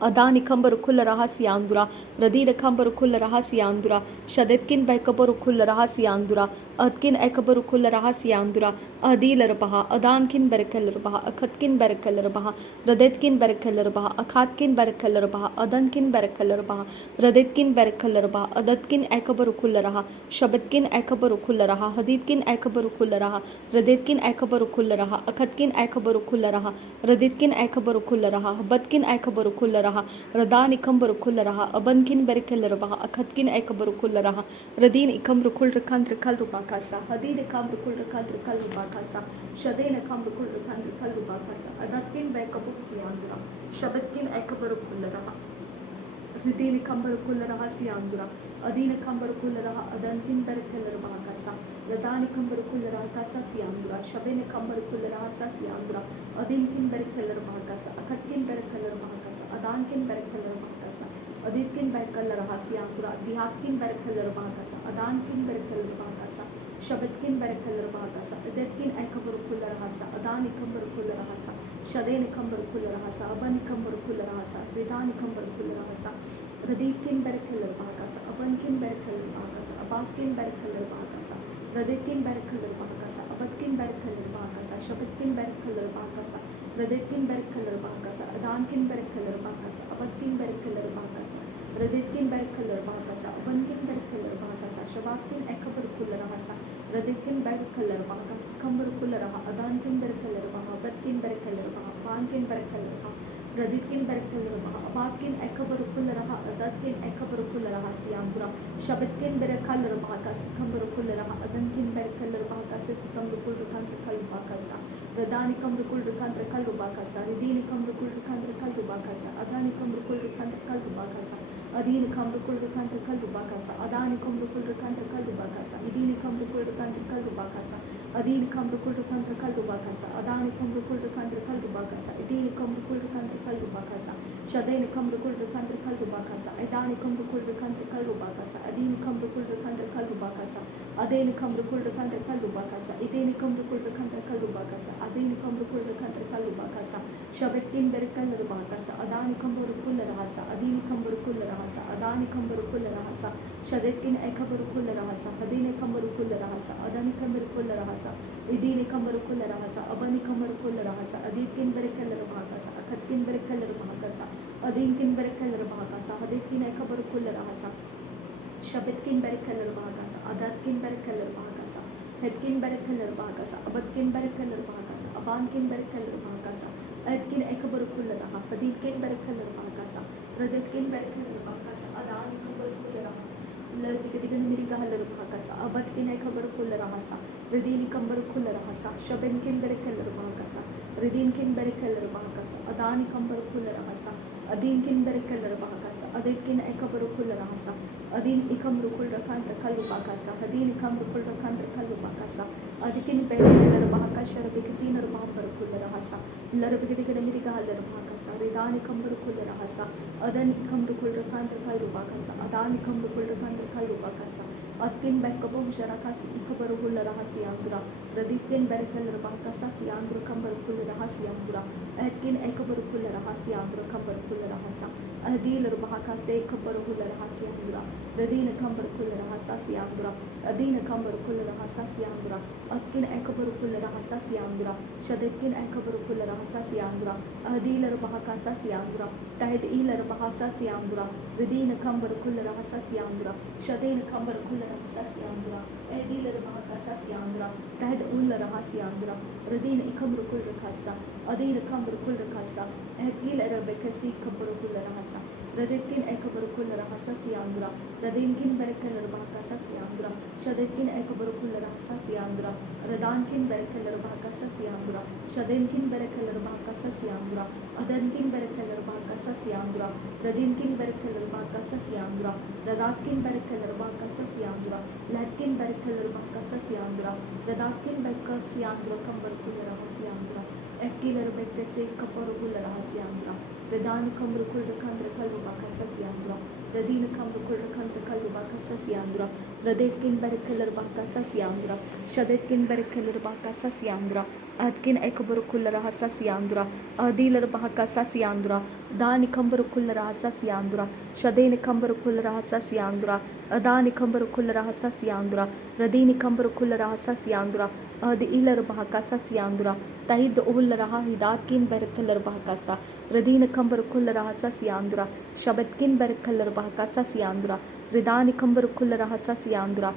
अदानि खम्बर खुल रहसियांतुरा रदीन खम्बर खुल रहसियांतुरा शदेतकिन बहकबर खुल रहसियांतुरा अतकिन एकबर खुल रहसियांतुरा अदील रबहा अदानकिन बरकल रबहा अखतकिन बरकल रबहा रदेतकिन बरकल रबहा अखातकिन बरकल रबहा अदनकिन बरकल रबहा रदेतकिन बरकल रबहा अदतकिन एकबर खुल रहा शबतकिन एकबर खुल रहा हदीतकिन एकबर खुल रहा रदेतकिन एकबर खुल रहा अखतकिन एकबर खुल रहा रदेतकिन एकबर खुल रहा बतकिन एकबर खुल रहा रदान इकम्बर खुल रहा अबनकिन बरकल रबहा अखतकिन एकबर खुल रहा रदीन इकम्र खुल रखांत्र कल रुबाखासा हदीन इकम्र खुल रखांत्र कल रुबाखासा शदेन इकम्र खुल रखांत्र कल रुबाखासा अदतकिन बहकबो सियांतुरा शबतकिन एकबर खुल रहा रदीन इकम्बर खुल रहा सियांतुरा अदीन इकम्बर खुल रहा अदनकिन बरकल रुबाखासा रदान इकम्बर खुल रहा कासा सियांतुरा शबेन इकम्बर खुल रहा सा सियांतुरा अदीनकिन बरकल रुबाखासा अखतकिन बरकल रुबाखासा अदानकिन बरकल रुबाखासा अदीतकिन बरकल रहा सियांतुरा दिहातकिन बरकल रुबाखासा अदानकिन बरकल रुबाखासा शबतकिन बरकल रुबाखासा अदतकिन एकबर खुल रहसा अदान इकम्बर खुल रहसा शदेन इकम्बर खुल रहसा अबन इकम्बर खुल रहसा रिदान इकम्बर खुल रहसा रदीतकिन बरकल रुबाखासा अबनकिन बरकल रुबाखासा अबातकिन बरकल रुबाखासा रदेतकिन बरकल रुबाखासा अबतकिन बरकल रुबाखासा शबतकिन बरकल रुबाखासा रदेतकिन बरकल रुबाखासा अदानकिन बरकल रुबाखासा अबतकिन बरकल रुबाखासा रदेतकिन बरकल रुबाखासा अबनकिन बरकल रुबाखासा शबातकिन एकबर खुल रहसा रदेतकिन बरकल रुबाखासा खम्बर खुल रहा अदानकिन बरकल रुबाहा अबतकिन बरकल रुबाहा पानकिन बरकल रुबाहा रदितकिन बरकल रहा अबातकिन एकबर खुल रहा अज़ज़किन एकबर खुल रहा सियांतुरा शबतकिन बरकल रहा का सिकम्बर खुल रहा अदनकिन बरकल रहा का सिकम्बर खुल रखांत्र कल रुबाखासा रदानिकम रुकुल रखांत्र कल रुबाखासा रिदीनिकम रुकुल रखांत्र कल रुबाखासा अदानिकम रुकुल रखांत्र कल रुबाखासा अदीनिकम रुकुल रखांत्र कल रुबाखासा अदानिकम रुकुल रखांत्र कल रुबाखासा इदीनिकम रुकुल रखांत्र कल रुबाखासा अदीनिकम रुकुल रखांत्र कल रुबाखासा अदानिकम रुकुल रखांत्र कल रुबाखासा इदीनिकम रुकुल रखांत्र कल रुबाखासा शदैनिकम रुकुल रखांत्र कल रुबाखासा अदानिकम रुकुल रखांत्र कल रुबाखासा अदीनिकम रुकुल रखांत्र कल रुबाखासा अदेनिकम रुकुल रखांत्र कल रुबाखासा इदेनिकम रुकुल रखांत्र कल रुबाखासा अदीनिकम रुकुल रखांत्र कल रुबाखासा शबतकिन बरकल रुबाखासा अदानिकम रुकुल रहसा अदीनिकम रुकुल रहसा अदानिकम रुकुल रहसा शदतकिन एकबर रुकुल रहसा अदीनिकम रुकुल रहसा अदानिकम रुकुल रहसा इदीनिकम रुकुल रहसा अबनिकम रुकुल रहसा अदीतकिन बरकल रुबाखासा अखतकिन बरकल रुबाखासा अदीनकिन बरकल रुबाखासा हदतकिन एकबर रुकुल रहसा शबतकिन बरकल रुबाखासा अदतकिन बरकल रुबाखासा हदकिन बरकल रुबाखासा अबतकिन बरकल रुबाखासा अबानकिन बरकल रुबाखासा अदकिन एकबर रुकुल रहा अदीतकिन बरकल रुबाखासा रदतकिन बरकल रुबाखासा अदानिकम रुकुल रहसा लरदिकदिगन मिरिगा हल रुबाखासा अबतकिन एकबर रुकुल रहसा रिदीनिकम रुकुल रहसा शबनकिन बरकल रुबाखासा रिदीनकिन बरकल रुबाखासा अदानिकम रुकुल रहसा अदीनकिन बरकल रुबाखासा adetkin ekabarukul rahasa adin ikam rukul rakan rakalu bakasa adin ikam rukul rakan rakalu bakasa adikin belar bahaka sharabikitin bahabarukul rahasa larabigida miriga halar bakasa ridan ikam rukul rahasa adan ikam rukul rakan rakalu bakasa adan ikam rukul rakan rakalu bakasa atkin bekabu sharakas ikabarukul rahasi andura raditkin berekal bakasa si andura kambarukul rahasi andura atkin ekabarukul rahasi andura kambarukul rahasa adil bahaka se kabarukul rahasi andura radina kambarukul rahasa si andura adina kambarukul rahasa si andura atkin ekabarukul rahasa si andura shadetkin ekabarukul rahasa si andura adil bahaka sa si andura tahid ilar bahasa si andura radina kambarukul rahasa si andura shadena kambarukul rahasa si andura adil bahaka sa si andura tahid ul rahasi andura radina ikambarukul rahasa adina kambarukul rahasa adil bekasi kabarukul rahasa radetkin ekabarukul rahasa si andura radinkin berekal bahaka sa si andura shadetkin ekabarukul rahasa si andura radankin berekal bahaka sa si andura shadenkin berekal bahaka sa si andura adankin berekal bahaka sa si andura radinkin berekal bahaka sa si andura radatkin berekal bahaka sa si andura latkin berekal bahaka sa si andura radatkin berekal si andura kambarukul rahasi andura ekkilar bekkase kabarukul rahasi andura Redan kamrukul rakandra kalbu bakasa siandra Radina kamrukul rakandra kalbu bakasa siandra Radetkin berkeler bakasa siandra Shadetkin berkeler bakasa siandra Adkin ekabarukul rahasa siandra Adilar bakasa siandra Dani kamrukul rahasa siandra Shadeni kamrukul rahasa siandra Adani kamrukul rahasa siandra Radini kamrukul rahasa siandra Adi ilar bakasa siandra Tahid ul raha hidatkin berkeler bakasa Radina kambarukul rahasa siandra Shabetkin berkeler bakasa siandra Ridani kambarukul rahasa siandra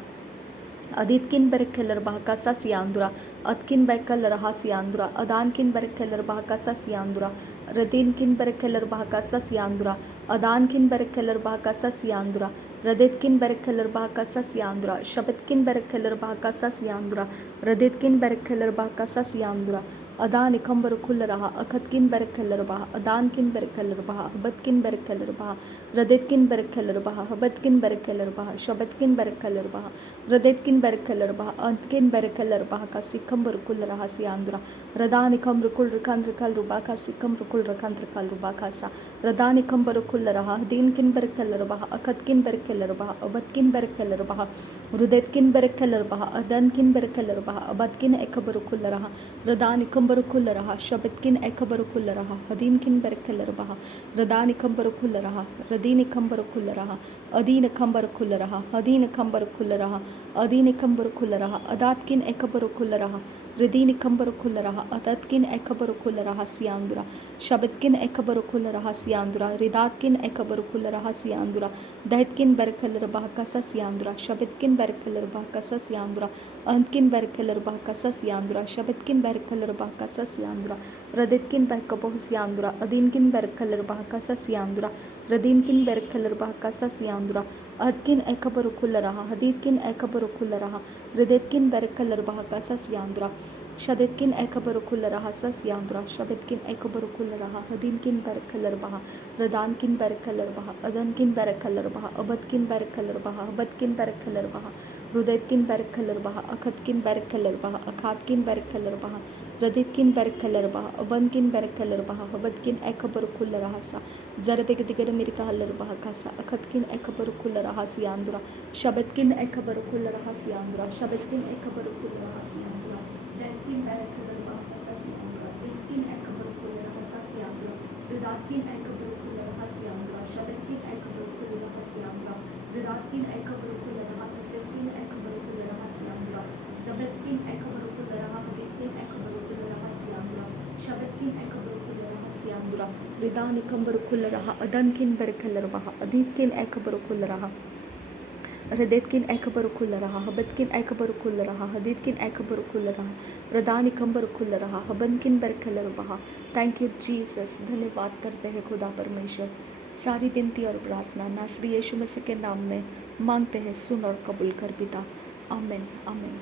Aditkin berkeler bakasa siandra Atkin berkeler rahasiandra Adankin berkeler bakasa siandra Radinkin berkeler bakasa siandra Adankin berkeler bakasa siandra Radetkin berkeler bakasa siandra Shabetkin berkeler bakasa siandra Radetkin berkeler bakasa siandra Adani kambarukul raha akatkin berkeler baha adankin berkeler baha batkin berkeler baha radetkin berkeler baha batkin berkeler baha shabatkin berkeler baha radetkin berkeler baha antkin berkeler baha kasi kambarukul raha siandra radani kambarukul rakandrikal rubaka si kambarukul rakandrikal rubaka sa radani kambarukul raha dinkin berkeler baha akatkin berkeler baha batkin berkeler baha rudetkin berkeler baha adankin berkeler baha batkin ekabarukul raha radani kambarukul raha shabetkin ekabarukul raha hadinkin berkeler baha radani kambarukul raha radini kambarukul raha adina kambarukul raha hadina kambarukul raha adini kambarukul raha adatkin ekabarukul raha radini kambarukul raha adatkin ekabarukul raha siandura shabetkin ekabarukul raha siandura ridatkin ekabarukul raha siandura daitkin berkeler baha kasa siandura shabetkin berkeler baha kasa siandura antkin berkeler baha kasa siandura shabetkin berkeler baha kasa siandura radetkin berkaboh siandura adinkin berkeler baha kasa siandura radinkin berkeler baha kasa siandura adkin ekabarukul raha haditkin ekabarukul raha radetkin berkeler baha kasa siandura shadetkin ekabarukul raha siandura shabetkin ekabarukul raha hadinkin berkeler baha radankin berkeler baha adankin berkeler baha abadkin berkeler baha abadkin berkeler baha rudetkin berkeler baha akatkin berkeler baha akatkin berkeler baha radetkin berkeler baha abandkin berkeler baha abadkin ekabarukul raha sa zarabek digada mirika halar baha kasa akatkin ekabarukul raha siandura shabetkin ekabarukul raha siandura shabetkin ekabarukul raha siandura Datkin berkeler baha kasa siandura Datkin ekabarukul raha siandura Ridatkin ekabarukul raha siandura Shabetkin ekabarukul raha siandura Ridatkin ekabarukul raha kaseskin ekabarukul raha siandura Zabetkin ekabarukul raha haditkin ekabarukul raha siandura Shabetkin ekabarukul raha siandura Ridani kambarukul raha adankin berkeler baha aditkin ekabarukul raha Radetkin ekabarukul raha habetkin ekabarukul raha haditkin ekabarukul raha radani kambarukul raha habankin berkeler baha thank you Jesus धन्यवाद करते हैं खुदा परमेश्वर सारी विनती और प्रार्थना नासरी यीशु मसीह के नाम में मांगते हैं सुन और कबूल कर पिता आमीन आमीन।